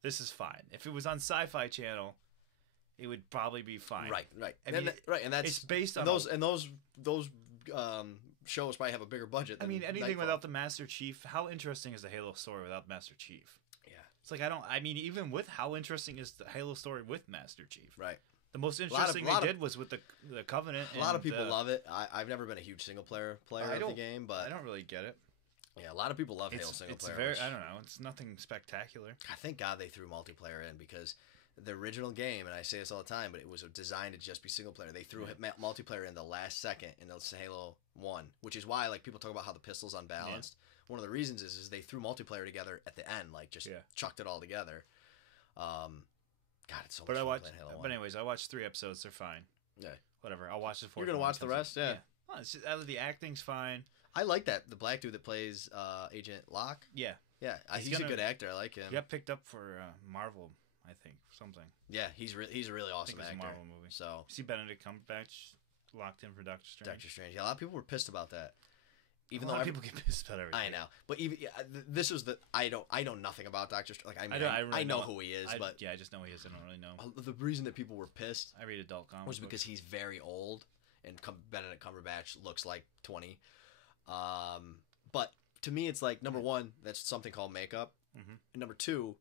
this is fine. If it was on Sci-Fi Channel, it would probably be fine. Right. And that's it's based on those shows probably have a bigger budget. I mean, anything Nightfall. without the Master Chief. How interesting is the Halo story without Master Chief? Yeah. It's like even with how interesting is the Halo story with Master Chief? Right. The most interesting they did was with the Covenant. A lot of people love it. I've never been a huge single player of the game, but I don't really get it. Yeah, a lot of people love Halo single player. I don't know. It's nothing spectacular. I thank God they threw multiplayer in, because the original game, and I say this all the time, but it was designed to just be single player. They threw multiplayer in the last second in the Halo 1, which is why like people talk about how the pistol's unbalanced. One of the reasons is they threw multiplayer together at the end, like just chucked it all together. God, it's so much fun playing Halo 1. But anyways, I watched 3 episodes. They're fine. Yeah. Whatever. I'll watch the 4th. You're gonna watch the rest? Yeah. Well, it's just, the acting's fine. I like that the black dude that plays Agent Locke. Yeah. Yeah, he's a good actor. I like him. He got picked up for Marvel, I think, something. Yeah, he's a really awesome actor. A Marvel movie. So see Benedict Cumberbatch locked in for Doctor Strange. Yeah, a lot of people were pissed about that. Even though people get pissed about everything. I know, but even this was I know nothing about Doctor Strange. Like I know who he is, but I just know who he is. I don't really know. The reason that people were pissed, I read adult comics, was because he's very old, and Benedict Cumberbatch looks like 20. But to me, it's like, number one, that's something called makeup, and number two,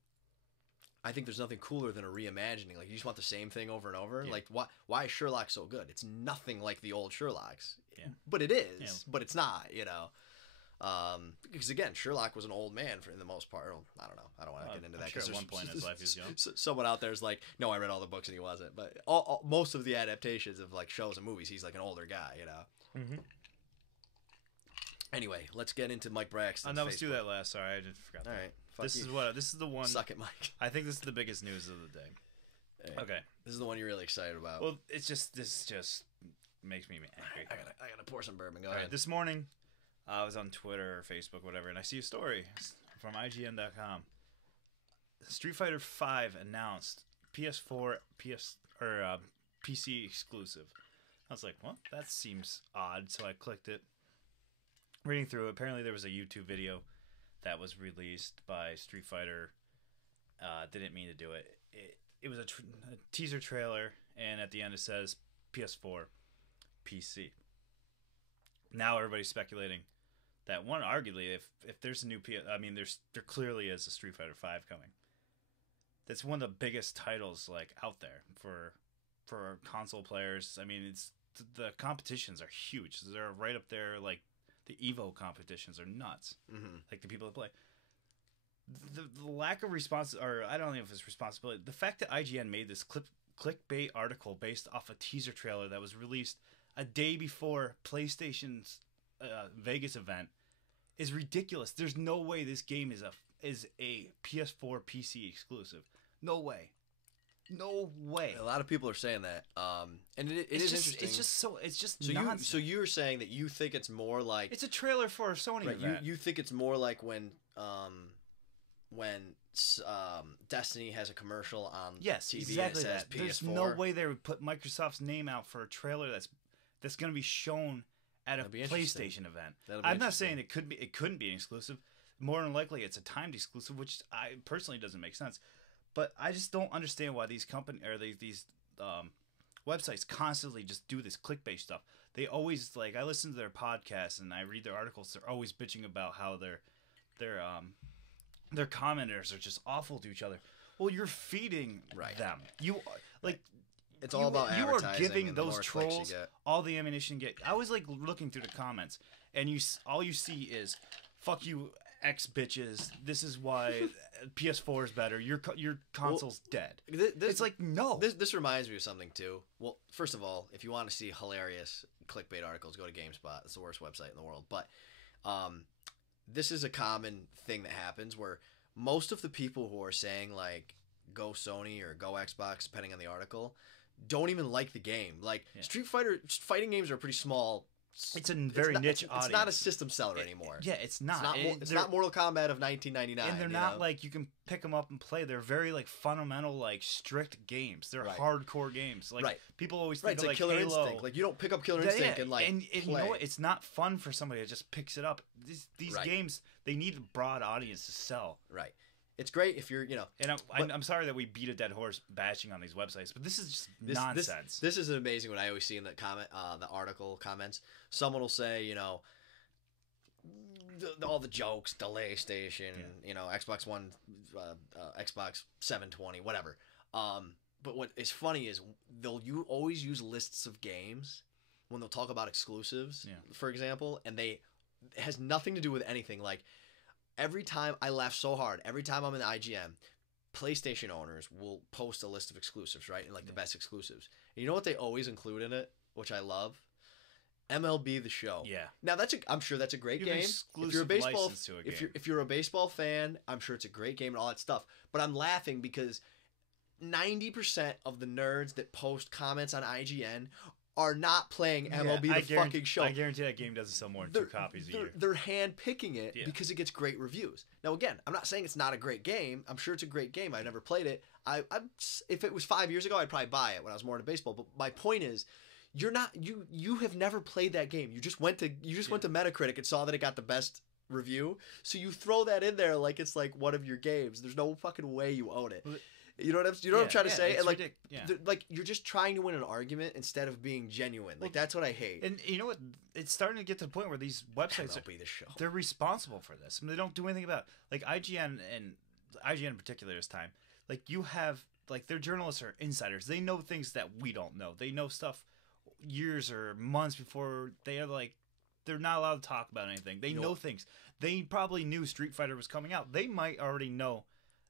I think there's nothing cooler than a reimagining. Like, you just want the same thing over and over. Yeah. Like, why is Sherlock so good? It's nothing like the old Sherlocks. Yeah. But it is. But it's not, you know. Because, again, Sherlock was an old man in the most part. I don't know. I don't want to get into that. Sure at one point in his life he was young. Someone out there is like, no, I read all the books and he wasn't. But most of the adaptations of, like, shows and movies, he's like an older guy, you know. Anyway, let's get into Mike Braxton's let's do that last. Sorry, I just forgot. All right. This is the one. Suck it, Mike. I think this is the biggest news of the day. Hey, okay. This is the one you're really excited about. Well, this just makes me angry. I gotta pour some bourbon. Go ahead. This morning, I was on Twitter or Facebook, whatever, and I see a story from IGN.com. Street Fighter V announced PS4, PC exclusive. I was like, well, that seems odd. So I clicked it. Reading through, apparently there was a YouTube video that was released by Street Fighter. Didn't mean to do it. It was a teaser trailer, and at the end it says PS4, PC. Now everybody's speculating that one, arguably, if there's a new there clearly is a Street Fighter V coming. That's one of the biggest titles like out there for console players. I mean, the competitions are huge. They're right up there, like The Evo competitions are nuts. Mm-hmm. Like the people that play. The lack of response, or I don't know if it's responsibility. The fact that IGN made this clickbait article based off a teaser trailer that was released a day before PlayStation's Vegas event is ridiculous. There's no way this game is a PS4 PC exclusive. No way. No way. A lot of people are saying that, and it is interesting. It's just nonsense. So you're saying that you think it's more like it's a trailer for a Sony event. You think it's more like when Destiny has a commercial on TV exactly that says that. PS4. There's no way they would put Microsoft's name out for a trailer that's going to be shown at a PlayStation event. I'm not saying it couldn't be an exclusive. More than likely, it's a timed exclusive, which I personally doesn't make sense. But I just don't understand why these these websites constantly just do this clickbait stuff. They always I listen to their podcasts and I read their articles. They're always bitching about how their commenters are just awful to each other. Well, you're feeding them. You it's all about you are advertising. Giving those trolls all the ammunition. I was looking through the comments, and all you see is "fuck you, X bitches." This is why PS4 is better. Your console's dead. It's no. This reminds me of something too. Well, first of all, if you want to see hilarious clickbait articles, go to GameSpot. It's the worst website in the world. But this is a common thing that happens where most of the people who are saying go Sony or go Xbox, depending on the article, don't even like the game. Street Fighter fighting games are pretty small. It's a very niche audience. It's not a system seller anymore. Yeah, it's not. It's not Mortal Kombat of 1999. And they're not you can pick them up and play. They're very fundamental, strict games. They're hardcore games. People always think it's of like Killer Halo. Instinct. You don't pick up Killer Instinct and play. You know what? It's not fun for somebody that just picks it up. These games, they need a broad audience to sell. Right. It's great if you're, And I'm sorry that we beat a dead horse bashing on these websites, but this is just nonsense. This is amazing what I always see in the the article comments. Someone will say, all the jokes, delay station, Xbox One, Xbox 720, whatever. But what is funny is you always use lists of games when they'll talk about exclusives, for example, and it has nothing to do with anything. Every time I laugh so hard, every time I'm in the IGN, PlayStation owners will post a list of exclusives, right? And the best exclusives. And you know what they always include in it, which I love? MLB The Show. Yeah. Now I'm sure that's a great game. If you're a baseball if you're a baseball fan, I'm sure it's a great game and all that stuff. But I'm laughing because 90% of the nerds that post comments on IGN are not playing MLB The fucking Show. I guarantee that game doesn't sell more than 2 copies a year. They're hand picking it because it gets great reviews. Now again, I'm not saying it's not a great game. I'm sure it's a great game. I've never played it. If it was 5 years ago, I'd probably buy it when I was more into baseball. But my point is, you have never played that game. You just went to Metacritic and saw that it got the best review. So you throw that in there like it's one of your games. There's no fucking way you own it. You know what I'm trying to say? And you're just trying to win an argument instead of being genuine. That's what I hate. And you know what? It's starting to get to the point where these websites they're responsible for this. I mean, they don't do anything about it. IGN in particular this time. You have their journalists are insiders. They know things that we don't know. They know stuff years or months before they're not allowed to talk about anything. They know things. They probably knew Street Fighter was coming out. They might already know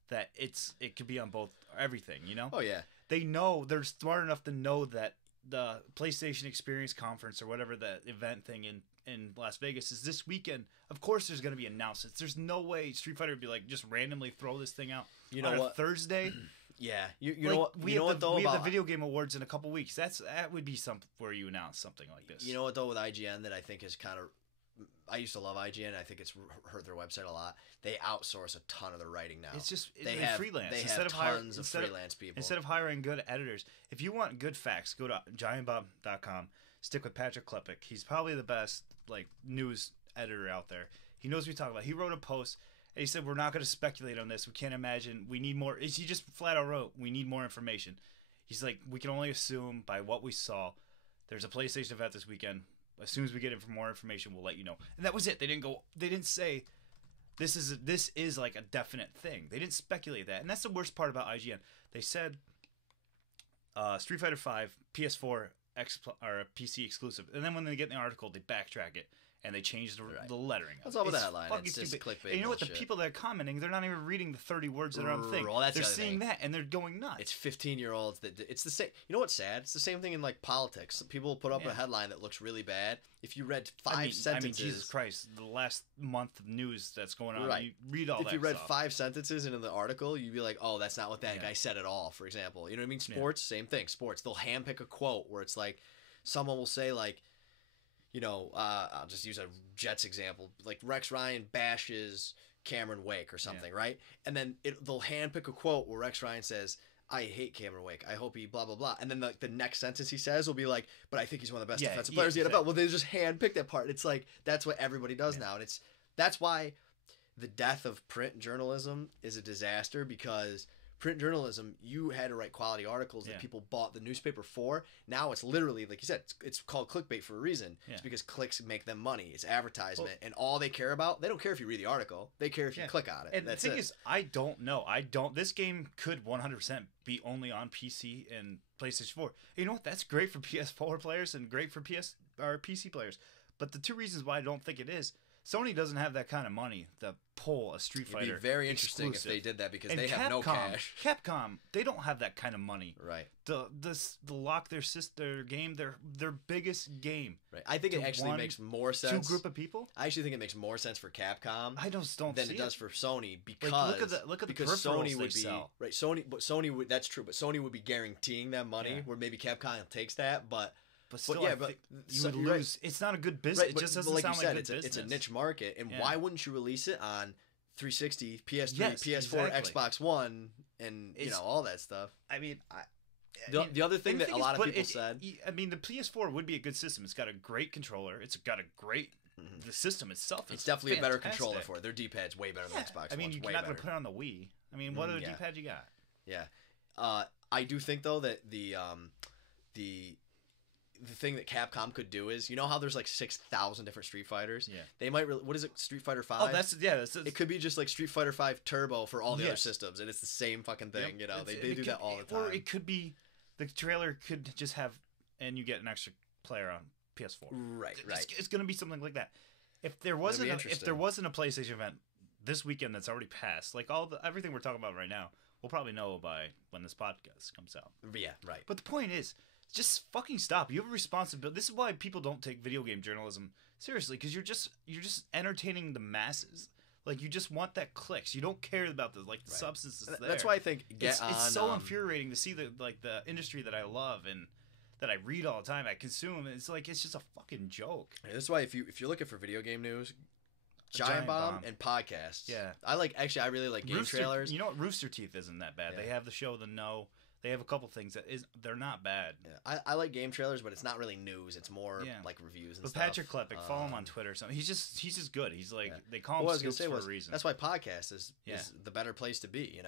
that it could be on everything, Oh yeah. They know, they're smart enough to know that the PlayStation Experience Conference or whatever the event thing in Las Vegas is this weekend. Of course there's going to be announcements. There's no way Street Fighter would be just randomly throw this thing out on a Thursday. Yeah. You know what? We have the Video Game Awards in a couple weeks. That would be something where you announce something like this. You know what though with IGN that I think is kind of I used to love IGN. I think it's hurt their website a lot. They outsource a ton of their writing now. It's just they have freelance. They have tons of freelance people. Instead of hiring good editors, if you want good facts, go to giantbob.com. Stick with Patrick Klepek. He's probably the best news editor out there. He knows what he's talking about. He wrote a post and he said, "We're not going to speculate on this. We can't imagine. We need more." He just flat out wrote, "We need more information." He's like, "We can only assume by what we saw. There's a PlayStation event this weekend. As soon as we get more information, we'll let you know." And that was it. They didn't say this is a definite thing. They didn't speculate that. And that's the worst part about IGN. They said Street Fighter V PS4 or PC exclusive. And then when they get in the article, they backtrack it and they changed the lettering. That's all with It's the headline. fucking It's just stupid. clickbait And you know what? The bullshit. people that are commenting, they're not even reading the 30 words that are on the thing. Well, that's they're the other seeing thing. that, and they're going nuts. It's 15-year-olds that it's the same. You know what's sad? It's the same thing in like politics. People put up a headline that looks really bad. If you read five sentences, Jesus Christ, the last month of news that's going on, Right. you read all that. If you read stuff. 5 sentences into the article, you'd be like, "Oh, that's not what that guy said at all." For example, you know what I mean? Sports, same thing. Sports, they'll handpick a quote where it's like, someone will say like, I'll just use a Jets example, like Rex Ryan bashes Cameron Wake or something, right? And then they'll handpick a quote where Rex Ryan says, "I hate Cameron Wake. I hope he blah blah blah." And then the next sentence he says will be like, "But I think he's one of the best defensive players in the NFL." Well, they just handpick that part. It's like that's what everybody does now, and that's why the death of print journalism is a disaster, because print journalism, you had to write quality articles that people bought the newspaper for. Now it's literally, like you said, it's called clickbait for a reason. Yeah. It's because clicks make them money. It's advertisement, and all they care about, they don't care if you read the article. They care if you click on it. And the thing is, I don't know. This game could 100% be only on PC and PlayStation 4. You know what? That's great for PS4 players and great for PC players. But the two reasons why I don't think it is, Sony doesn't have that kind of money to pull a Street Fighter. It'd be very interesting if they did that, because they have no cash. Capcom, they don't have that kind of money. Right. To lock their game, their biggest game. Right. I think it actually makes more sense. Two group of people. I actually think it makes more sense for Capcom. I don't than it does for Sony, because look at the because peripherals Sony would they sell. Right. Sony would, that's true, but Sony would be guaranteeing them money, where maybe Capcom takes that, but still, I think you would lose. Right. It's not a good business. It just doesn't sound like a good business. It's a niche market, and why wouldn't you release it on 360, PS3, PS4, Xbox One, and all that stuff? I mean, the other thing that a lot of people said. I mean, the PS4 would be a good system. It's got a great controller. It's got a great. The system itself. It's definitely a better controller for it. Their D-pad's way better than Xbox. I mean, you're not going to put it on the Wii. I mean, what other D-pad you got? Yeah, I do think though that the thing that Capcom could do is, how there's like 6,000 different Street Fighters? Yeah. They might what is it, Street Fighter 5? Oh, that's it could be just like Street Fighter 5 Turbo for all the other systems, and it's the same fucking thing, They do that all the time. Or it could be, the trailer could just have, and you get an extra player on PS4. Right. It's going to be something like that. If there wasn't a PlayStation event this weekend that's already passed, like everything we're talking about right now, we'll probably know by when this podcast comes out. Yeah, right. But the point is, just fucking stop. You have a responsibility. This is why people don't take video game journalism seriously, because you're just entertaining the masses. Like, you just want that clicks. You don't care about the substance that's there. That's why I think it's so infuriating to see the industry that I love and that I read all the time, I consume. It's like, it's just a fucking joke. Yeah, that's why if you're looking for video game news, Giant Bomb and podcasts. Yeah. I really like game trailers. You know what? Rooster Teeth isn't that bad. Yeah. They have the show The No. They have a couple things they're not bad. Yeah. I like game trailers, but it's not really news. It's more like reviews and but stuff. But Patrick Klepek, follow him on Twitter or something. He's just good. He's like, they call him Scoops for a reason. That's why podcast is the better place to be,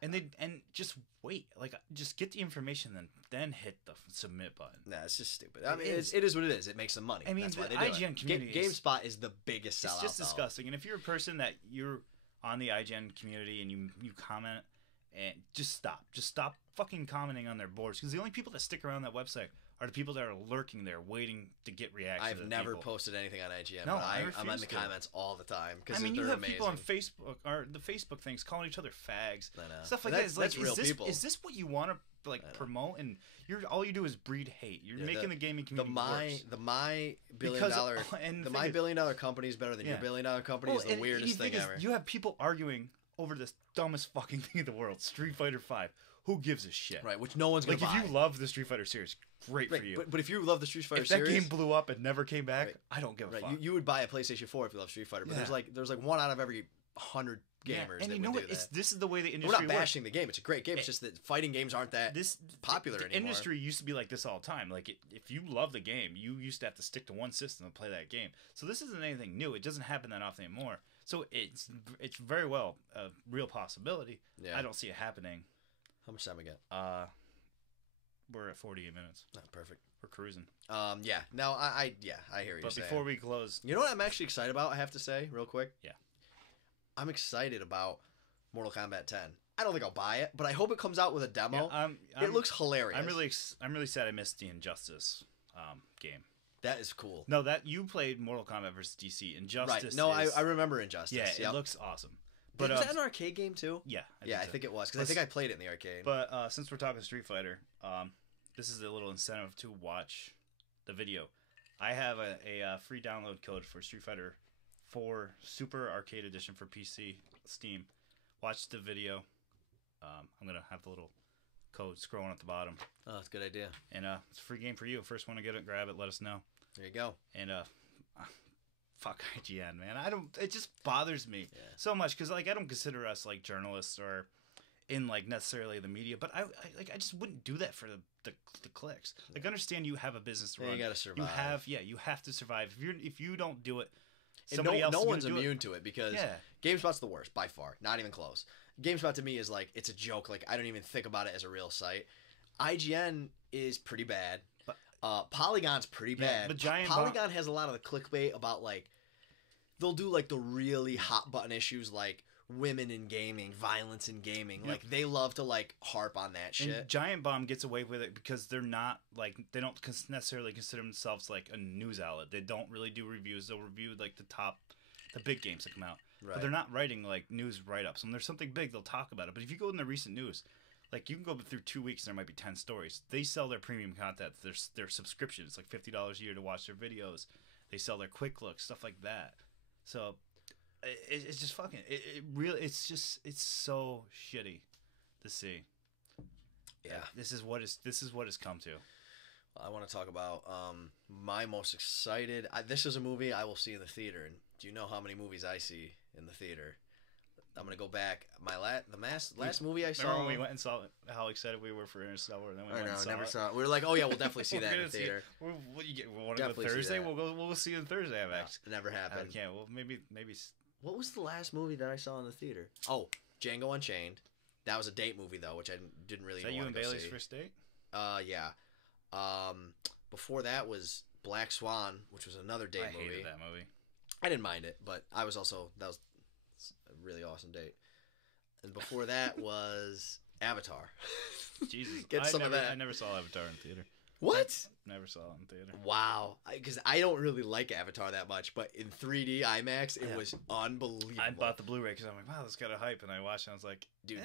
And just wait, just get the information, then hit the submit button. Nah, it's just stupid. I mean, it is what it is. It makes them money. I mean, that's why the they do IGN community, GameSpot is the biggest sellout. It's just disgusting. And if you're a person that you're on the IGN community and you comment, and just stop fucking commenting on their boards, because the only people that stick around that website are the people that are lurking there waiting to get reactions. I've never posted anything on IGN. No, but I'm in the comments all the time. I mean, you have people on Facebook or the Facebook things calling each other fags, stuff like that. That's real people. Is this what you want to promote? And all you do is breed hate. You're making the gaming community worse. The My Billion Dollar company is better than your $1 billion company. Is the weirdest thing ever. You have people arguing over this dumbest fucking thing in the world, Street Fighter 5. Who gives a shit? Right, which no one's gonna buy. If you love the Street Fighter series, great for you. But if you love the Street Fighter series, if that game blew up and never came back, I don't give a fuck. You would buy a PlayStation 4 if you love Street Fighter. But there's like one out of every 100 gamers. And that you know would what? do that. This is the way the industry. We're not bashing the game. It's a great game. It's just that fighting games aren't that popular anymore. The industry used to be like this all the time. Like if you love the game, you used to have to stick to one system and play that game. So this isn't anything new. It doesn't happen that often anymore. So it's very well a real possibility. Yeah. I don't see it happening. How much time we got? We're at 48 minutes. Oh, perfect. We're cruising. Yeah. Now I hear you. But before we close, you know what I'm actually excited about? I have to say, real quick. Yeah. I'm excited about Mortal Kombat 10. I don't think I'll buy it, but I hope it comes out with a demo. It looks hilarious. I'm really sad I missed the Injustice game. That is cool. No, that you played Mortal Kombat versus DC. Injustice. Right. No, I remember Injustice. Yeah, it looks awesome. But was that an arcade game too? Yeah. I think it was because I think I played it in the arcade. But since we're talking Street Fighter, this is a little incentive to watch the video. I have a free download code for Street Fighter 4 Super Arcade Edition for PC, Steam. Watch the video. I'm gonna have the little code scrolling at the bottom. Oh, that's a good idea. And it's a free game for you. First one to get it, grab it. Let us know. There you go. And fuck IGN, man. It just bothers me so much because like I don't consider us like journalists or in like necessarily the media, but I just wouldn't do that for the clicks. Like understand you have a business to run. You got to survive. You have to survive. If you don't do it, somebody else. No one's immune to it because GameSpot's the worst by far. Not even close. GameSpot to me is like it's a joke. Like I don't even think about it as a real site. IGN is pretty bad. Polygon's pretty bad. But Polygon has a lot of the clickbait about like they'll do like the really hot button issues like women in gaming, violence in gaming. Like they love to like harp on that shit. And Giant Bomb gets away with it because they're not like they don't necessarily consider themselves like a news outlet. They don't really do reviews. They'll review like the big games that come out. Right. But they're not writing like news write-ups. When there's something big, they'll talk about it. But if you go in the recent news, like you can go through 2 weeks and there might be 10 stories. They sell their premium content. Their subscription. It's like $50 a year to watch their videos. They sell their quick looks, stuff like that. So it's just fucking. It really. It's so shitty to see. Yeah. This is what it's come to. I want to talk about my most excited. This is a movie I will see in the theater. And do you know how many movies I see in the theater? I'm gonna go back. The last movie I saw. Remember when we went and saw how excited we were for Interstellar, and then we went and saw it. We were like, oh yeah, we'll definitely see that in the theater. We want to go Thursday? We'll see you on Thursday. IMAX. No, never happened. I can't. Well, maybe. What was the last movie that I saw in the theater? Oh, Django Unchained. That was a date movie though, which I didn't really. Is that you and Bailey's first date? Yeah. Before that was Black Swan, which was another date movie. I hated that movie. I didn't mind it, but that was a really awesome date. And before that was Avatar. Jesus, Get some of that. I never saw Avatar in theater. What? Never saw it in theater. Wow, because I don't really like Avatar that much, but in 3D IMAX, it was unbelievable. I bought the Blu-ray because I'm like, wow, this got a hype, and I watched it. And I was like, dude,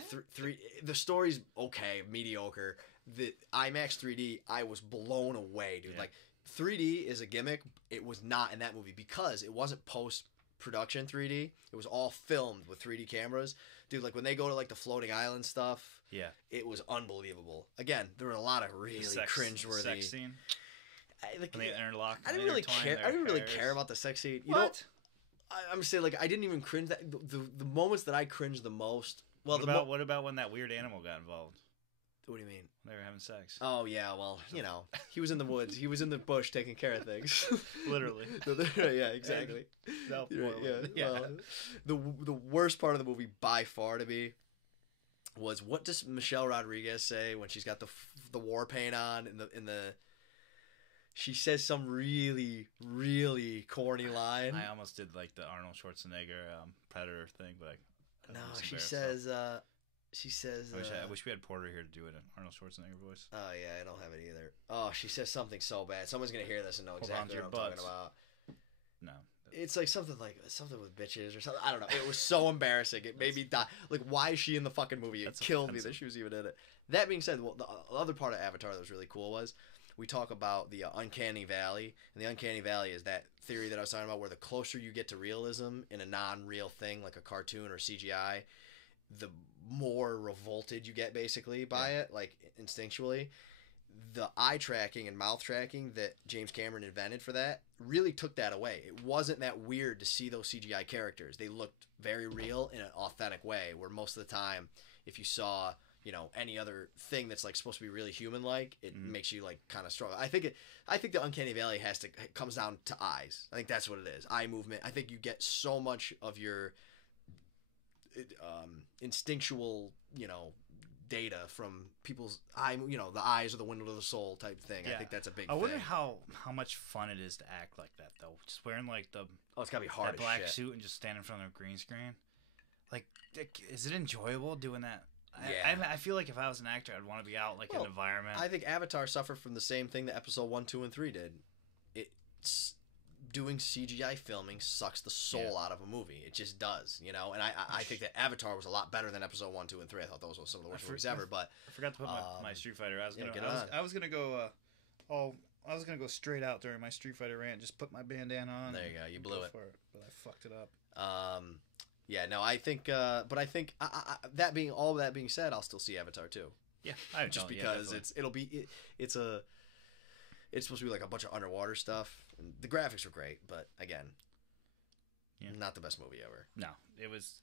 the story's okay, mediocre. The IMAX 3D, I was blown away, dude. Yeah. Like 3D is a gimmick. It was not in that movie because it wasn't post-production 3D. It was all filmed with 3D cameras, dude. Like when they go to like the floating island stuff, it was unbelievable. Again, there were a lot of really cringeworthy sex scene. When they interlock. I didn't really care. I didn't really care about the sex scene. You know, I'm saying like I didn't even cringe. That the moments that I cringed the most. Well, what about when that weird animal got involved? What do you mean? They were having sex. Oh yeah, well, you know, he was in the woods. He was in the bush taking care of things. Literally. Yeah, exactly. Well, the worst part of the movie by far to me was what does Michelle Rodriguez say when she's got the war paint on in the she says some really, really corny line. I almost did like the Arnold Schwarzenegger Predator thing, but she says. I wish we had Porter here to do it in Arnold Schwarzenegger voice. Oh yeah, I don't have it either. Oh, she says something so bad. Someone's gonna hear this and know exactly what I'm talking about. No, it's like something with bitches or something. I don't know. It was so embarrassing. It made me die. Like, why is she in the fucking movie? It killed me that she was even in it. That being said, the other part of Avatar that was really cool was we talk about the Uncanny Valley, and the Uncanny Valley is that theory that I was talking about, where the closer you get to realism in a non-real thing like a cartoon or CGI, the more revolted you get basically by it, like instinctually. The eye tracking and mouth tracking that James Cameron invented for that really took that away. It wasn't that weird to see those CGI characters. They looked very real in an authentic way, where most of the time if you saw, you know, any other thing that's like supposed to be really human-like, it makes you like kind of struggle. I think the Uncanny Valley comes down to eyes. I think that's what it is. Eye movement. I think you get so much of your instinctual, you know, data from people's eye, you know, the eyes are the window to the soul type thing. I think that's a big thing. I wonder how much fun it is to act like that though. Just wearing like it's gotta be hard. That black suit and just standing in front of a green screen. Like, is it enjoyable doing that? Yeah. I feel like if I was an actor, I'd want to be out like in an environment. I think Avatar suffered from the same thing that episode 1, 2, and 3 did. doing CGI filming sucks the soul out of a movie. It just does, you know. And I think that Avatar was a lot better than Episode 1, 2, and 3. I thought those were some of the worst movies ever. But I forgot to put my Street Fighter. I was gonna go. I was gonna go straight out during my Street Fighter rant. Just put my bandana on. There you go. You blew it. But I fucked it up. Yeah. No. I think. But I think that being said, I'll still see Avatar 2. Yeah. Just because it's supposed to be like a bunch of underwater stuff. And the graphics were great, but again, not the best movie ever. No, it was.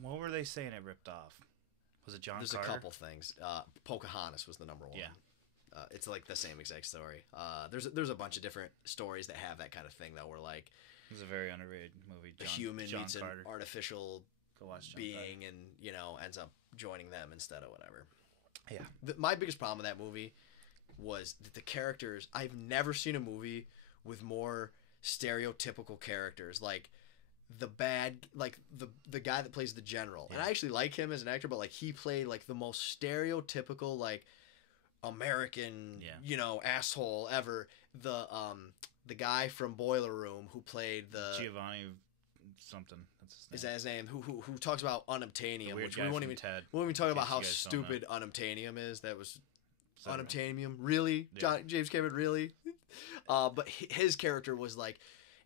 What were they saying it ripped off? Was it John Carter? There's a couple things. Pocahontas was the number one. Yeah. It's like the same exact story. There's a bunch of different stories that have that kind of thing though, where like it was a very underrated movie. A human meets an artificial being, and ends up joining them instead of whatever. Yeah. My biggest problem with that movie was that the characters. I've never seen a movie with more stereotypical characters, like the guy that plays the general. And I actually like him as an actor, but like he played like the most stereotypical like American asshole ever. The guy from Boiler Room who played the Giovanni something. That's his name. Is that his name? Who talks about unobtainium, which we won't even Ted. Talk about how stupid unobtainium is. That was unobtainium. Really? James Cameron, really? But his character was like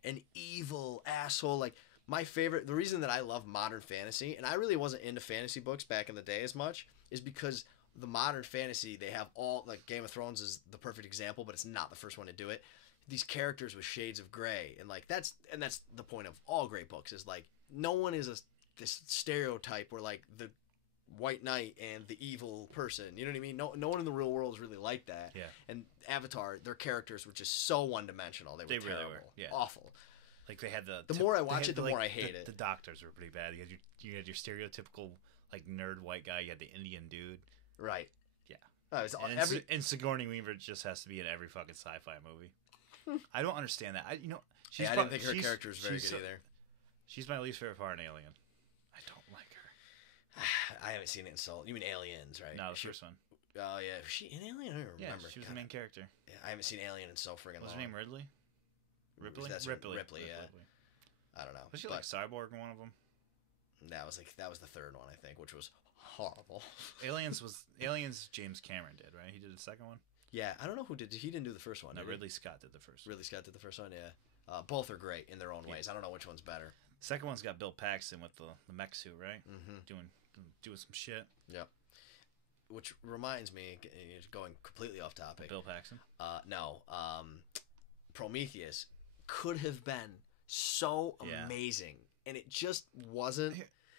an evil asshole. Like the reason that I love modern fantasy, and I really wasn't into fantasy books back in the day as much, is because the modern fantasy, they have all, like Game of Thrones is the perfect example, but it's not the first one to do it. These characters with shades of gray, and like that's the point of all great books, is like no one is this stereotype where like the white knight and the evil person, you know what I mean? No one in the real world is really like that. Yeah. And Avatar, their characters were just so one-dimensional. They were terrible. Really were. Yeah. Awful. Like they had the more I watch it, the more I hate it. The doctors were pretty bad. You had your stereotypical like nerd white guy. You had the Indian dude. Right. Yeah. And Sigourney Weaver just has to be in every fucking sci-fi movie. I don't understand that. I didn't think her character was very good either. She's my least favorite part in Alien. I don't like her. I haven't seen it in Soul. You mean Aliens, right? No, the first one. Oh yeah, was she in Alien? I don't remember. Yeah, she was the main character. Yeah, I haven't seen Alien in so friggin' long. Was her name Ridley? Ripley. Ripley. Yeah. I don't know. Was she like Cyborg in one of them? That was the third one, I think, which was horrible. Aliens James Cameron did, right? He did the second one. Yeah, I don't know who did. He didn't do the first one. No, Ridley Scott did the first one. Ridley Scott did the first one, yeah. Both are great in their own ways. I don't know which one's better. The second one's got Bill Paxton with the mech suit, right? Mm-hmm. Doing some shit. Yep. Which reminds me, going completely off topic. Bill Paxton? No. Prometheus could have been so amazing, and it just wasn't.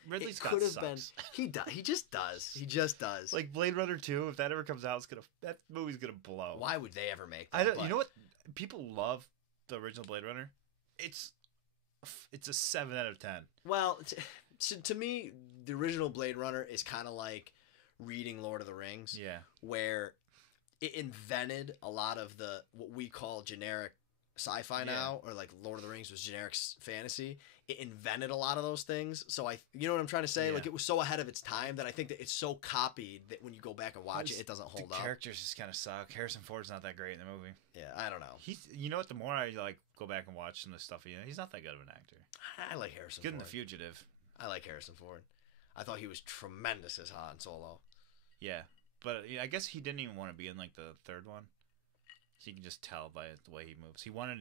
Ridley Scott sucks. He just does. He just does. Like Blade Runner 2, if that ever comes out, that movie's gonna blow. Why would they ever make that? You know what? People love the original Blade Runner. It's a 7 out of 10. Well, to me, the original Blade Runner is kind of like reading Lord of the Rings. Yeah. Where it invented a lot of what we call generic sci-fi now, or like Lord of the Rings was generic fantasy. It invented a lot of those things. So you know what I'm trying to say? Yeah. Like it was so ahead of its time that I think that it's so copied that when you go back and watch it doesn't hold up. The characters just kind of suck. Harrison Ford's not that great in the movie. Yeah, I don't know. You know what? The more I like go back and watch some of the stuff, he's not that good of an actor. I like Harrison. Good Ford. In The Fugitive. I like Harrison Ford. I thought he was tremendous as Han Solo. Yeah, but I guess he didn't even want to be in like the third one. So you can just tell by the way he moves. He wanted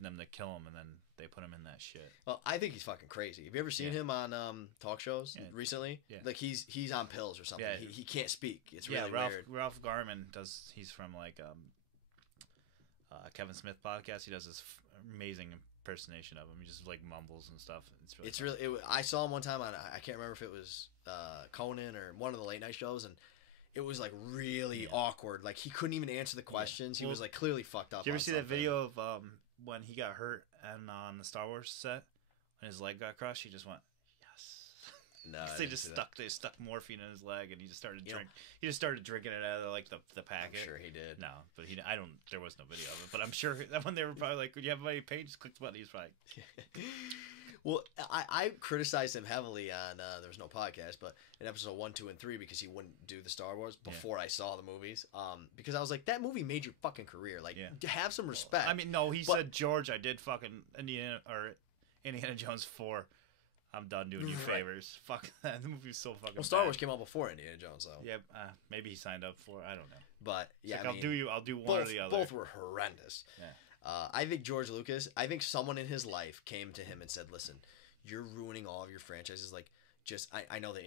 them to kill him, and then they put him in that shit. Well, I think he's fucking crazy. Have you ever seen him on talk shows recently? Yeah. Like he's on pills or something. Yeah. He can't speak. It's really weird. Weird. Ralph Garman he's from like Kevin Smith podcast. He does this amazing impersonation of him. He just like mumbles and stuff. It's really I saw him one time on, I can't remember if it was Conan or one of the late night shows, and it was like really awkward. Like he couldn't even answer the questions. He was like clearly fucked up. Did you ever see that video of when he got hurt and on the Star Wars set when his leg got crushed? He just went yes. No, they stuck morphine in his leg, and he just started drinking. He just started drinking it out of like the packet. I'm sure he did. No, but there was no video of it. But I'm sure that when they were probably like, "Would you have any pain?" Just click the button. He's probably. Well, I criticized him heavily on there was no podcast, but in episode 1, 2, and 3 because he wouldn't do the Star Wars before I saw the movies. Because I was like, that movie made your fucking career. Like, have some respect. I mean, no, he said, George, I did fucking Indiana Jones 4. I'm done doing you favors. Fuck that. The movie was so fucking. Well, Star bad. Wars came out before Indiana Jones, though. Yeah, maybe he signed up for it. I don't know. But yeah, like, I'll do one or the other. Both were horrendous. Yeah. I think George Lucas. I think someone in his life came to him and said, "Listen, you're ruining all of your franchises. Like, just I know that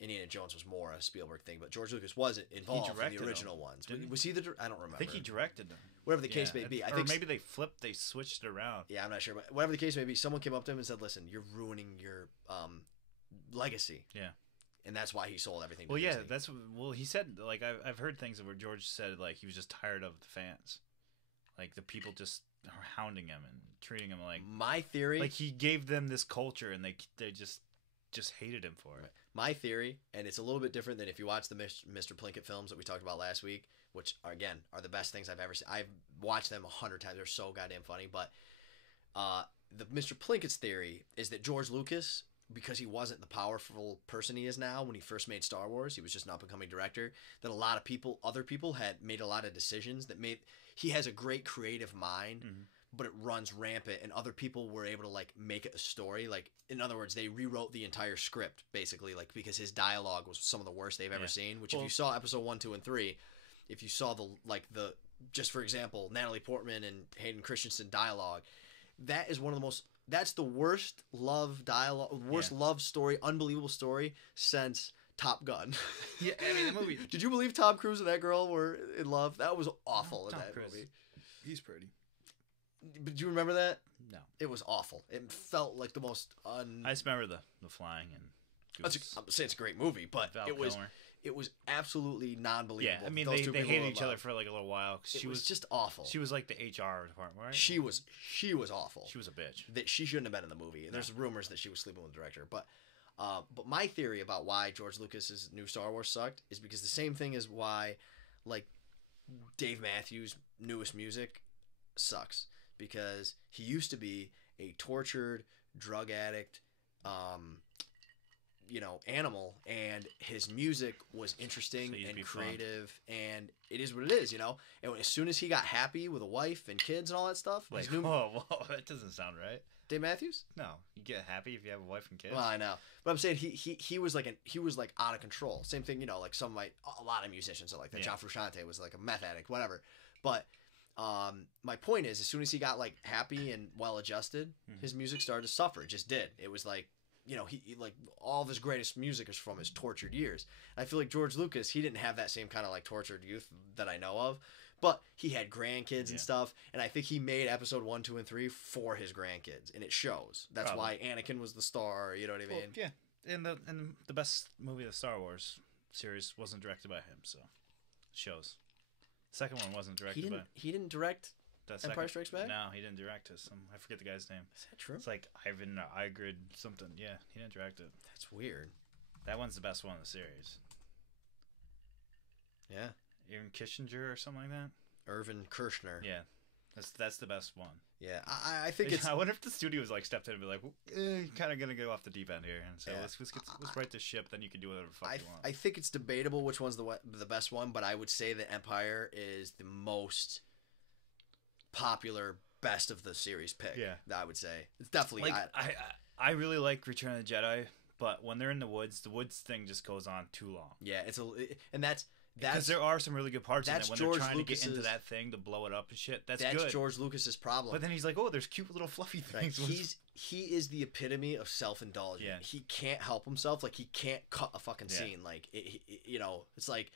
Indiana Jones was more a Spielberg thing, but George Lucas wasn't involved in the original ones. Was he the? I don't remember. I think he directed them. Whatever the case may be. Or maybe they switched it around. Yeah, I'm not sure, but whatever the case may be, someone came up to him and said, "Listen, you're ruining your legacy." Yeah. And that's why he sold everything. Well, Disney. he said, like, I've heard things where George said, like, he was just tired of the fans, like the people just are hounding him and treating him like. My theory, like he gave them this culture and they just hated him for it. My theory, and it's a little bit different than if you watch the Mr. Plinkett films that we talked about last week, which are the best things I've ever seen. I've watched them 100 times. They're so goddamn funny. But the Mr. Plinkett's theory is that George Lucas, because he wasn't the powerful person he is now when he first made Star Wars, he was just an up-and-coming director, that a lot of other people had made a lot of decisions that made... He has a great creative mind, but it runs rampant, and other people were able to, like, make it a story. Like, in other words, they rewrote the entire script, basically, like, because his dialogue was some of the worst they've ever seen, which if you saw episode 1, 2, and 3, if you saw just for example, Natalie Portman and Hayden Christensen dialogue, that is one of the most... That's the worst love dialogue, love story, unbelievable story since Top Gun. Yeah, I mean, the movie... Did you believe Tom Cruise and that girl were in love? That was awful in that movie. He's pretty. But do you remember that? No. It was awful. It felt like the most I just remember the flying and... I'm saying it's a great movie, but it was absolutely non-believable. Yeah, I mean, they hated each other for like a little while. She was just awful. She was like the HR department, right? She was awful. She was a bitch. That she shouldn't have been in the movie. There's rumors that she was sleeping with the director. But my theory about why George Lucas's new Star Wars sucked is because the same thing is why, like, Dave Matthews' newest music sucks. Because he used to be a tortured, drug addict, animal, and his music was interesting and creative, and it is what it is, And as soon as he got happy with a wife and kids and all that stuff, whoa, that doesn't sound right. Dave Matthews? No, you get happy if you have a wife and kids. Well, I know, but I'm saying he was like out of control. Same thing, like a lot of musicians are like that. John Frusciante was like a meth addict, whatever. But my point is, as soon as he got like happy and well adjusted, his music started to suffer. It just did. It was like, he like all of his greatest music is from his tortured years. And I feel like George Lucas, he didn't have that same kind of like tortured youth that I know of, but he had grandkids and stuff. And I think he made episode 1, 2, and 3 for his grandkids, and it shows. That's why Anakin was the star. You know what I mean? Yeah. And the best movie of the Star Wars series wasn't directed by him, so it shows. The second one wasn't directed by him. He didn't direct Empire Strikes Back? No, he didn't direct it. I forget the guy's name. Is that true? It's like Ivan Igrid something. Yeah, he didn't direct it. That's weird. That one's the best one in the series. Yeah. Irvin Kissinger or something like that? Irvin Kershner. Yeah. That's the best one. Yeah, I think it's... I wonder if the studio's like stepped in and be like, kind of gonna go off the deep end here and say, let's write this ship, then you can do whatever the fuck you want. I think it's debatable which one's the best one, but I would say that Empire is the most popular, best of the series pick. Yeah, I would say it's definitely. Like, I really like Return of the Jedi, but when they're in the woods thing just goes on too long. Yeah, that's because there are some really good parts in it when George they're trying Lucas's, to get into that thing to blow it up and shit. That's good. That's George Lucas's problem. But then he's like, oh, there's cute little fluffy things. Right. He is the epitome of self-indulgence. Yeah. He can't help himself. Like, he can't cut a fucking scene. Like, it's like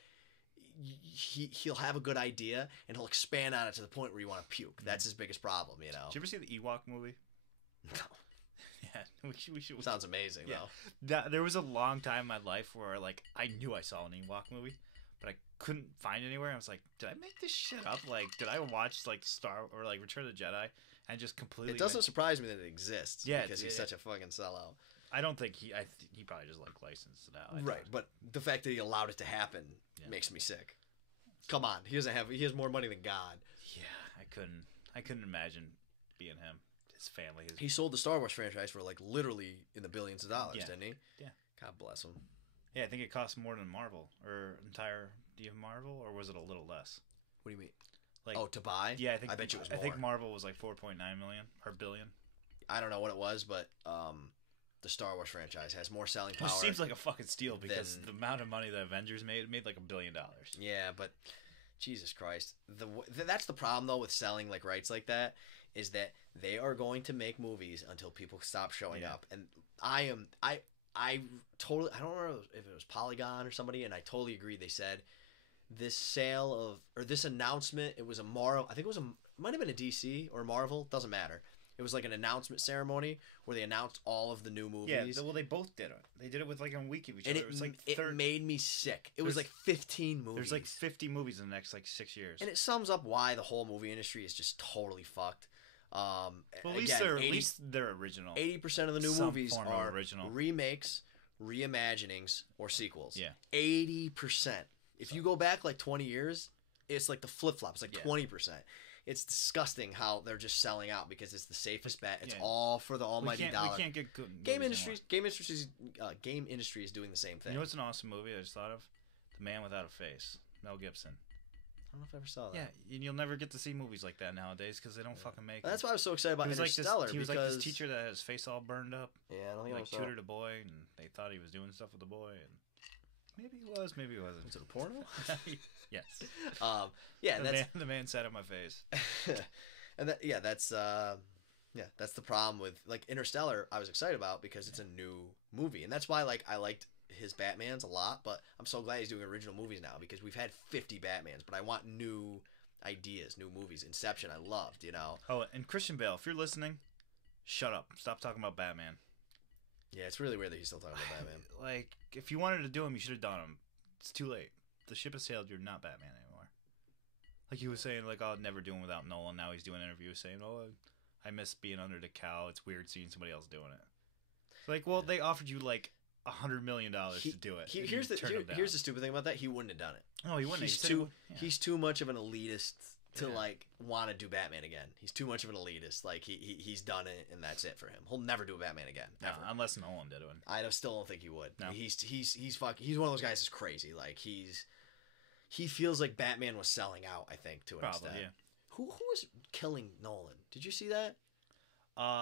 he'll have a good idea and he'll expand on it to the point where you want to puke. That's his biggest problem. Did you ever see the Ewok movie? No. Yeah, we should. Sounds amazing. Though. There was a long time in my life where like I knew I saw an Ewok movie, but I couldn't find it anywhere. I was like, did I make this shit up? Like, did I watch like Return of the Jedi and just completely? It doesn't surprise me that it exists. Yeah, because he's such a fucking sellout. I don't think he probably just like licensed it out. Right, but the fact that he allowed it to happen makes me sick. Come on, he has more money than God. Yeah, I couldn't imagine being him. his family. He sold the Star Wars franchise for like literally in the billions of dollars, Yeah. didn't he? Yeah. God bless him. Yeah, I think it cost more than Marvel or entire. Do you have Marvel, or was it a little less? What do you mean? Like, to buy? yeah, I bet you it was I more. think Marvel was like 4.9 million or billion. I don't know what it was, but the Star Wars franchise has more selling power. Which seems like a fucking steal because than- the amount of money the Avengers made like $1 billion. Yeah, but Jesus Christ, that's the problem though with selling like rights like that, is that they are going to make movies until people stop showing Yeah. up. And I totally, I don't remember if it was Polygon or somebody, and I totally agree. They said this sale of, or this announcement, it was a Marvel, I think it might have been a DC or Marvel, doesn't matter. It was like an announcement ceremony where they announced all of the new movies. Yeah, well, they both did it. They did it with like a week of each and other. It was like it made me sick. It was like 15 movies. There's like 50 movies in the next like 6 years. And it sums up why the whole movie industry is just totally fucked. Well, at least they're original. 80% of the new Some movies form of are original. remakes, reimaginings, or sequels. Yeah. 80%. If you go back like 20 years, it's like the flip-flop. It's like Yeah. 20%. It's disgusting how they're just selling out because it's the safest bet. It's Yeah. all for the almighty dollar. We can't get good Game movies industry is doing the same thing. You know what's an awesome movie I just thought of? The Man Without a Face. Mel Gibson. I don't know if I ever saw that. Yeah, and you'll never get to see movies like that nowadays because they don't fucking make them. That's why I was so excited about He was Interstellar. he was because like this teacher that had his face all burned up. Yeah, I don't He think I like saw. tutored a boy, and they thought he was doing stuff with the boy, and maybe he was, maybe he wasn't. Was it a porno? Yes. Yeah, The man sat on my face. and that's the problem with like Interstellar. I was excited about because it's a new movie, and that's why like I liked his Batmans a lot. But I'm so glad he's doing original movies now because we've had 50 Batmans, but I want new ideas, new movies. Inception, I loved, you know. Oh, and Christian Bale, if you're listening, shut up. Stop talking about Batman. Yeah, it's really weird that he's still talking about Batman. Like, if you wanted to do him, you should have done him. It's too late. The ship has sailed. You're not Batman anymore. Like he was saying, like, I'll never do him without Nolan. Now he's doing interviews saying, oh, I miss being under the cow. It's weird seeing somebody else doing it. It's like, well, they offered you like $100 million to do it. Here's the stupid thing about that. He wouldn't have done it. Oh, he wouldn't. He's too much of an elitist to like want to do Batman again. He's too much of an elitist. Like he's done it and that's it for him. He'll never do a Batman again. No, Ever. unless Nolan did it. I still don't think he would. No. He's one of those guys that's crazy. Like he feels like Batman was selling out. I think to an extent. Yeah. Who was killing Nolan? Did you see that?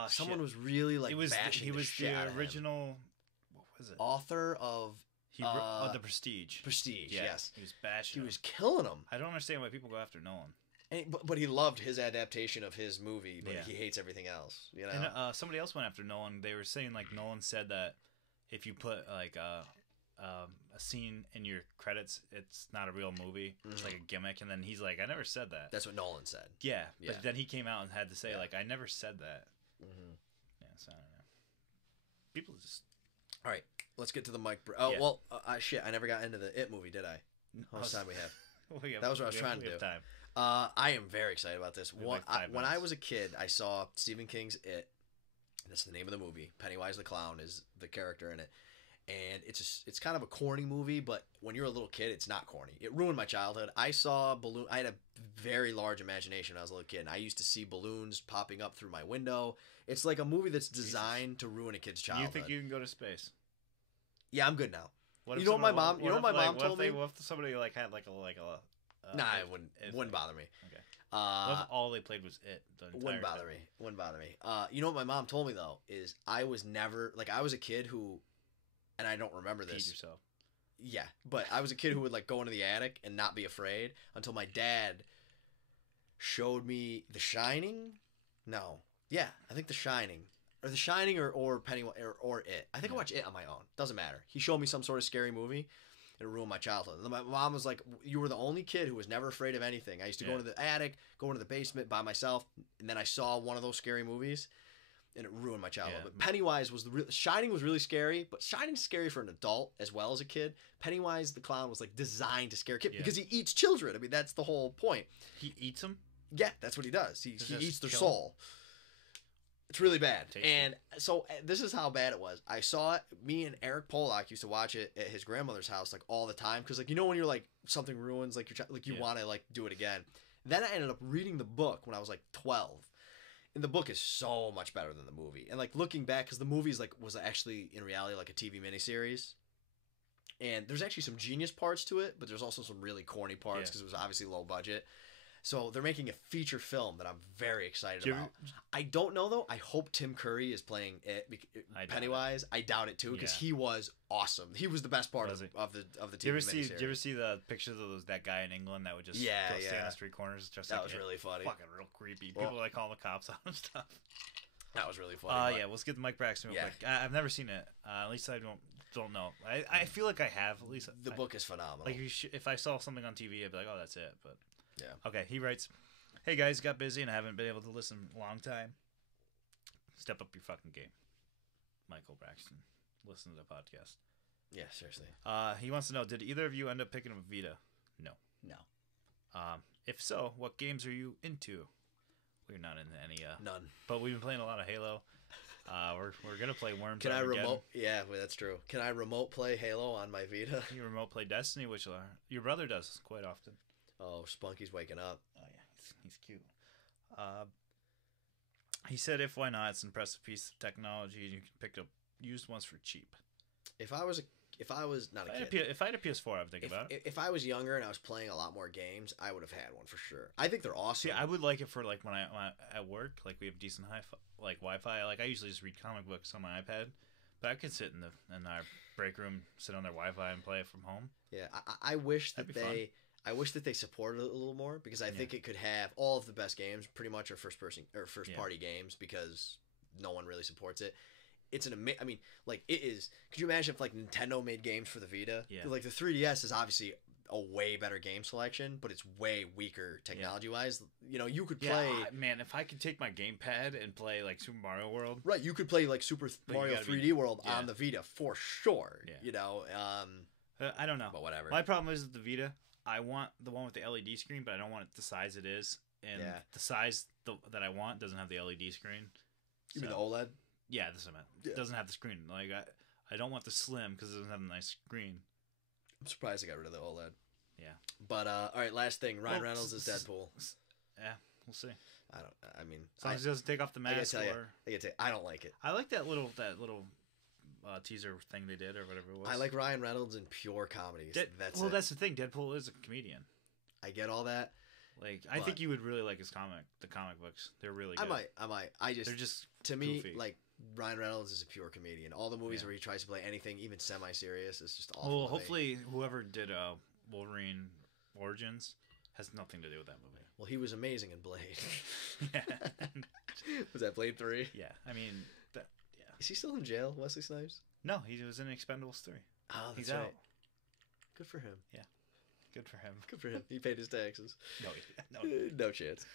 Someone shit. was really like bashing he was shit out of him. original. What was it? Author of The Prestige. Prestige. Yeah, Yes, he was bashing. he was killing him. I don't understand why people go after Nolan. And, but he loved his adaptation of his movie, but Yeah. he hates everything else. You know. And somebody else went after Nolan. They were saying like Nolan said that if you put like a scene in your credits, it's not a real movie. It's like a gimmick. And then he's like, I never said that. That's what Nolan said. Yeah, Yeah. but then he came out and had to say Yeah. like, I never said that. Mm-hmm. Yeah, so I don't know. People just. All right, let's get to the mic. Oh Yeah. well, shit! I never got into the It movie, did I? How much time we have? That was what I was trying to do. Time. I am very excited about this. We have like 5 When I minutes. was a kid, I saw Stephen King's It. That's the name of the movie. Pennywise the Clown is the character in it, and it's kind of a corny movie. But when you're a little kid, it's not corny. It ruined my childhood. I saw balloon. I had a very large imagination when I was a little kid, and I used to see balloons popping up through my window. It's like a movie that's designed to ruin a kid's childhood. You think you can go to space? Yeah, I'm good now. What You if know what my someone- mom- you know what my mom told me? What if somebody like had like a Nah, it wouldn't bother me. Okay. What if all they played was it? The entire Wouldn't bother time? me. Wouldn't bother me. You know what my mom told me though is I was never like I was a kid who, and I don't remember Feed this. yourself. Yeah, but I was a kid who would like go into the attic and not be afraid until my dad showed me The Shining. No, yeah, I think The Shining. Or The Shining or Pennywise or It. I think I watched It on my own. Doesn't matter. He showed me some sort of scary movie. It ruined my childhood. And my mom was like, you were the only kid who was never afraid of anything. I used to go into the attic, go into the basement by myself, and then I saw one of those scary movies, and it ruined my childhood. Yeah. But Pennywise was Shining was really scary, but Shining's scary for an adult as well as a kid. Pennywise the Clown was like designed to scare kids because he eats children. I mean, that's the whole point. He eats them. Yeah, that's what he does. He just eats their kill 'em? soul. It's really bad. Tasty. And so this is how bad it was. I saw it. Me and Eric Pollock used to watch it at his grandmother's house like all the time because like you know when you're like something ruins like you want to like do it again. Then I ended up reading the book when I was like 12. And the book is so much better than the movie. And like looking back, because the movie's like was actually in reality like a TV miniseries, and there's actually some genius parts to it, but there's also some really corny parts because it was obviously low budget. So they're making a feature film that I'm very excited about. I don't know though. I hope Tim Curry is playing Pennywise. I doubt it too because he was awesome. He was the best part of the TV miniseries. Did you ever see the pictures of that guy in England that would just go stand on street corners? That was really funny. Fucking real creepy. People like calling the cops on and stuff. That was really funny. Yeah, let's get the Mike Braxton real quick. I've never seen it. At least I don't know. I feel like I have. At least the book is phenomenal. Like if I saw something on TV, I'd be like, oh, that's it. But yeah. Okay, he writes, "Hey guys, got busy and I haven't been able to listen a long time. Step up your fucking game." Michael Braxton, listen to the podcast. Yeah, seriously. He wants to know, did either of you end up picking up a Vita? No. If so, what games are you into? We're not into any. None. But we've been playing a lot of Halo. We're gonna play Worms. Can I remote? Yeah, well, that's true. Can I remote play Halo on my Vita? You remote play Destiny, which your brother does quite often. Oh, Spunky's waking up. Oh yeah, he's cute. He said, "If why not? It's an impressive piece of technology, and you can pick up used ones for cheap." If I was not a kid, if I had a PS4, I would think about it. If I was younger and I was playing a lot more games, I would have had one for sure. I think they're awesome. See, I would like it for like when I at work, like we have decent Wi-Fi. Like I usually just read comic books on my iPad, but I could sit in our break room, sit on their Wi-Fi, and play it from home. Yeah, I wish that I wish that they supported it a little more because I think it could have all of the best games. Pretty much are first party games because no one really supports it. It's I mean, like it is. Could you imagine if like Nintendo made games for the Vita? Yeah. Like the 3DS is obviously a way better game selection, but it's way weaker technology wise. You know, you could play. Man, if I could take my gamepad and play like Super Mario World, right? You could play like Super Mario 3D World on the Vita for sure. Yeah. You know, I don't know, but whatever. My problem is with the Vita. I want the one with the LED screen, but I don't want it the size it is, and the size that I want doesn't have the LED screen. You mean the OLED? Yeah, that's what I meant. It doesn't have the screen. Like I don't want the slim because it doesn't have a nice screen. I'm surprised I got rid of the OLED. Yeah. But all right, last thing. Ryan Reynolds is Deadpool. Yeah, we'll see. I mean, as long as he doesn't take off the mask. I don't like it. I like that little teaser thing they did or whatever it was. I like Ryan Reynolds in pure comedies. That's the thing. Deadpool is a comedian. I get all that. Like, I think you would really like the comic books. They're really good. I might. They're just to me goofy. Like Ryan Reynolds is a pure comedian. All the movies where he tries to play anything, even semi-serious, is just awful. Well, hopefully whoever did Wolverine Origins has nothing to do with that movie. Well, he was amazing in Blade. Yeah. Was that Blade 3? Yeah. I mean, is he still in jail, Wesley Snipes? No, he was in Expendables 3. Oh, he's out. Good for him. Yeah. Good for him. Good for him. He paid his taxes. No chance.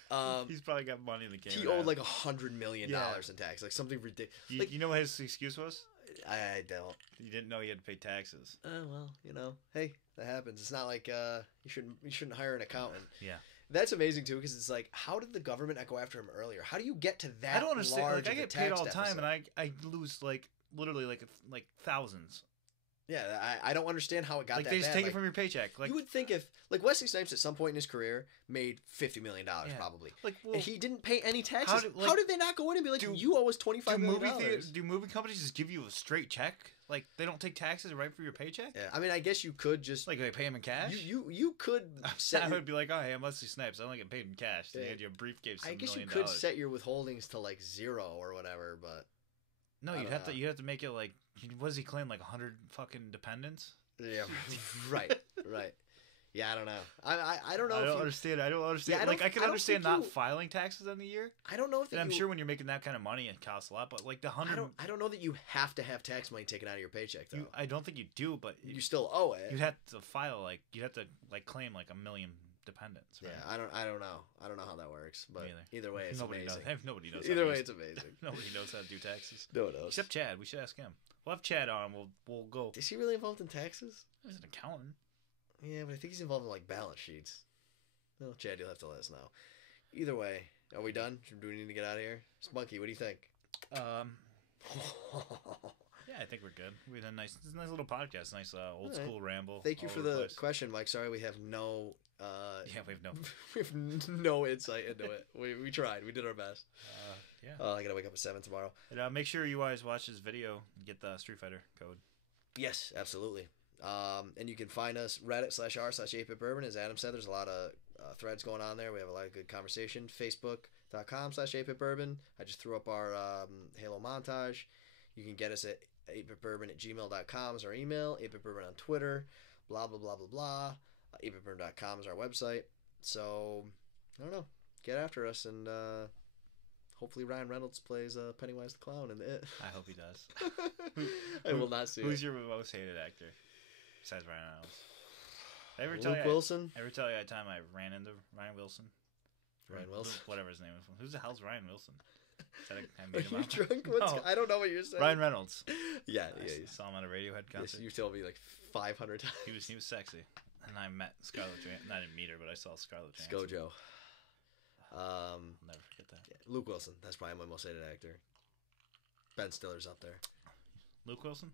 He's probably got money in the game. He owed like $100 million in tax, like something ridiculous. You know what his excuse was? I don't. You didn't know you had to pay taxes. Oh well, you know, hey, that happens. It's not like you shouldn't hire an accountant. Yeah. That's amazing too, because it's like, how did the government not go after him earlier? How do you get to that? I don't understand. Like I get paid all the time, deficit? and I lose like literally like thousands. Yeah, I don't understand how it got like that they just bad. take it from your paycheck. Like you would think if like Wesley Snipes at some point in his career made $50 million probably, like and he didn't pay any taxes. How did they not go in and be like, you owe us $25 million? Do movie companies just give you a straight check? Like they don't take taxes right for your paycheck? Yeah, I mean, I guess you could just like they pay him in cash. You could. I would be like, oh, hey, I'm Wesley Snipes. I only get paid in cash. They had you a briefcase. I guess you could set your withholdings to like 0 or whatever, but no, you'd have to make it like. What does he claim? Like 100 fucking dependents? Yeah, right. Yeah, I don't know. I don't know. I don't understand. Yeah, I can understand not filing taxes on the year. I don't know if. I'm sure when you're making that kind of money, it costs a lot. But like the 100. I don't know that you have to have tax money taken out of your paycheck though. I don't think you do, but you still owe it. You'd have to file you'd have to claim like 1 million dependents. Right? Yeah, I don't know. I don't know how that works, but either way, it's nobody amazing. Nobody knows. Either way, it's amazing. Nobody knows how to do taxes. No one knows. Except Chad. We should ask him. We'll have Chad on. We'll go. Is he really involved in taxes? He's an accountant. Yeah, but I think he's involved in like balance sheets. Well, Chad, you'll have to let us know. Either way, are we done? Do we need to get out of here? Spunky, what do you think? Yeah, I think we're good. We had a nice little podcast, nice old school ramble. Thank you for the question, Mike. Sorry, we have no. We have no. We have no insight into it. We tried. We did our best. Yeah. I gotta wake up at 7 tomorrow. And make sure you guys watch this video and get the Street Fighter code. Yes, absolutely. And you can find us Reddit/r/8bit Bourbon. As Adam said, there's a lot of threads going on there. We have a lot of good conversation. Facebook.com/8bit Bourbon. I just threw up our Halo montage. You can get us at 8bitbourbon@gmail.com is our email. 8bit Bourbon on Twitter. Blah, blah, blah, blah, blah. 8bitbourbon.com is our website. So, I don't know. Get after us, and hopefully Ryan Reynolds plays Pennywise the Clown in It. I hope he does. I will not see Who's it. your most hated actor besides Ryan Reynolds? Luke Wilson? Ever tell you that time I ran into Ryan Wilson? Ryan Wilson? Whatever his name is. Who the hell's Ryan Wilson? I Are made him you up. drunk? No. I don't know what you're saying. Ryan Reynolds. Yeah, I yeah. saw him at a Radiohead Yes, concert. you told me like 500 times. He was sexy. And I met Scarlett Johansson. I didn't meet her, but I saw Scarlett Johansson. Skojo. I'll never forget that. Yeah, Luke Wilson. That's probably my most hated actor. Ben Stiller's up there. Luke Wilson?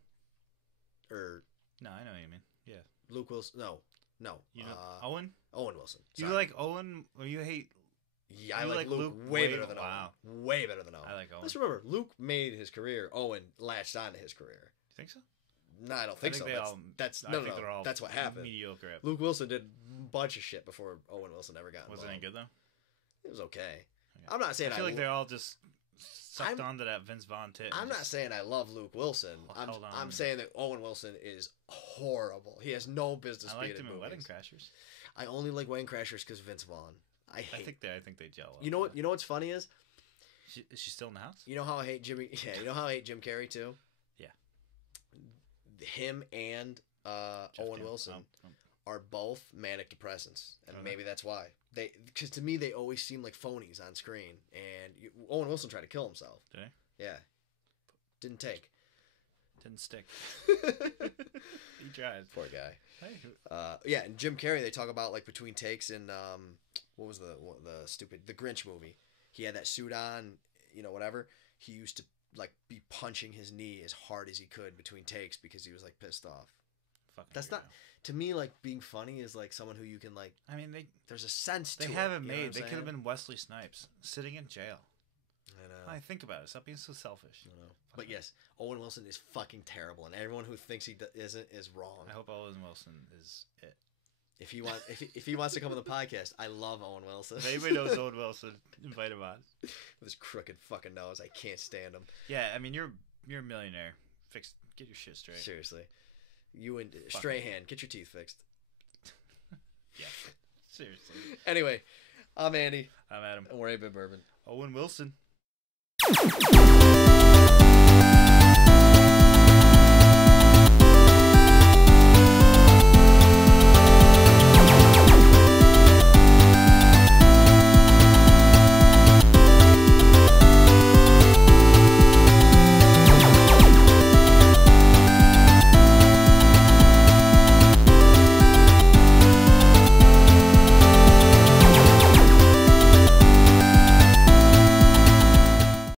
Or No, I know what you mean. Yeah. Luke Wilson. No. You know Owen? Owen Wilson. You Sorry. like Owen or you hate... Yeah, I you like like Luke Luke way way- better than wow. Owen. Way better than Owen. I like Owen. Let's remember, Luke made his career. Owen latched onto his career. You think so? No, I don't think so. they That's, all... that's I no, think no, they're all that's what happened. mediocre. Luke Wilson did a bunch of shit before Owen Wilson ever got involved. Was it any good, though? It was okay. Okay. I'm not saying I feel like they all just sucked onto that Vince Vaughn tit. I'm not saying I love Luke Wilson. Hold on. I'm saying that Owen Wilson is horrible. He has no business I being liked in him in movies. Wedding Crashers. I only like Wedding Crashers because Vince Vaughn. I think they gel. You know what? You know what's funny is. Is she still in the house? You know how I hate Jimmy? Yeah. You know how I hate Jim Carrey too. Yeah. Him and Owen Wilson Oh. are both manic depressants, and Are they? maybe that's why because to me they always seem like phonies on screen. And Owen Wilson tried to kill himself. Did he? Yeah. Didn't take. Didn't stick. He tried. Poor guy. Hey. Yeah, and Jim Carrey, they talk about like between takes in what was the Grinch movie. He had that suit on, whatever. He used to like be punching his knee as hard as he could between takes because he was like pissed off. Fucking That's not to me like being funny is like someone who you can like. I mean, there's a sense to they it. have it you know what made. I'm They could have saying? been Wesley Snipes sitting in jail. I know. I think about it. Stop being so selfish. I know. But yes, Owen Wilson is fucking terrible, and everyone who thinks he isn't is wrong. I hope Owen Wilson is it. If he wants to come on the podcast, I love Owen Wilson. If anybody knows Owen Wilson, invite him on. With his crooked fucking nose, I can't stand him. Yeah, I mean you're a millionaire. Get your shit straight. Seriously, you and Strahan, get your teeth fixed. Yeah, seriously. Anyway, I'm Andy. I'm Adam. And we're 8bit Bourbon. Owen Wilson.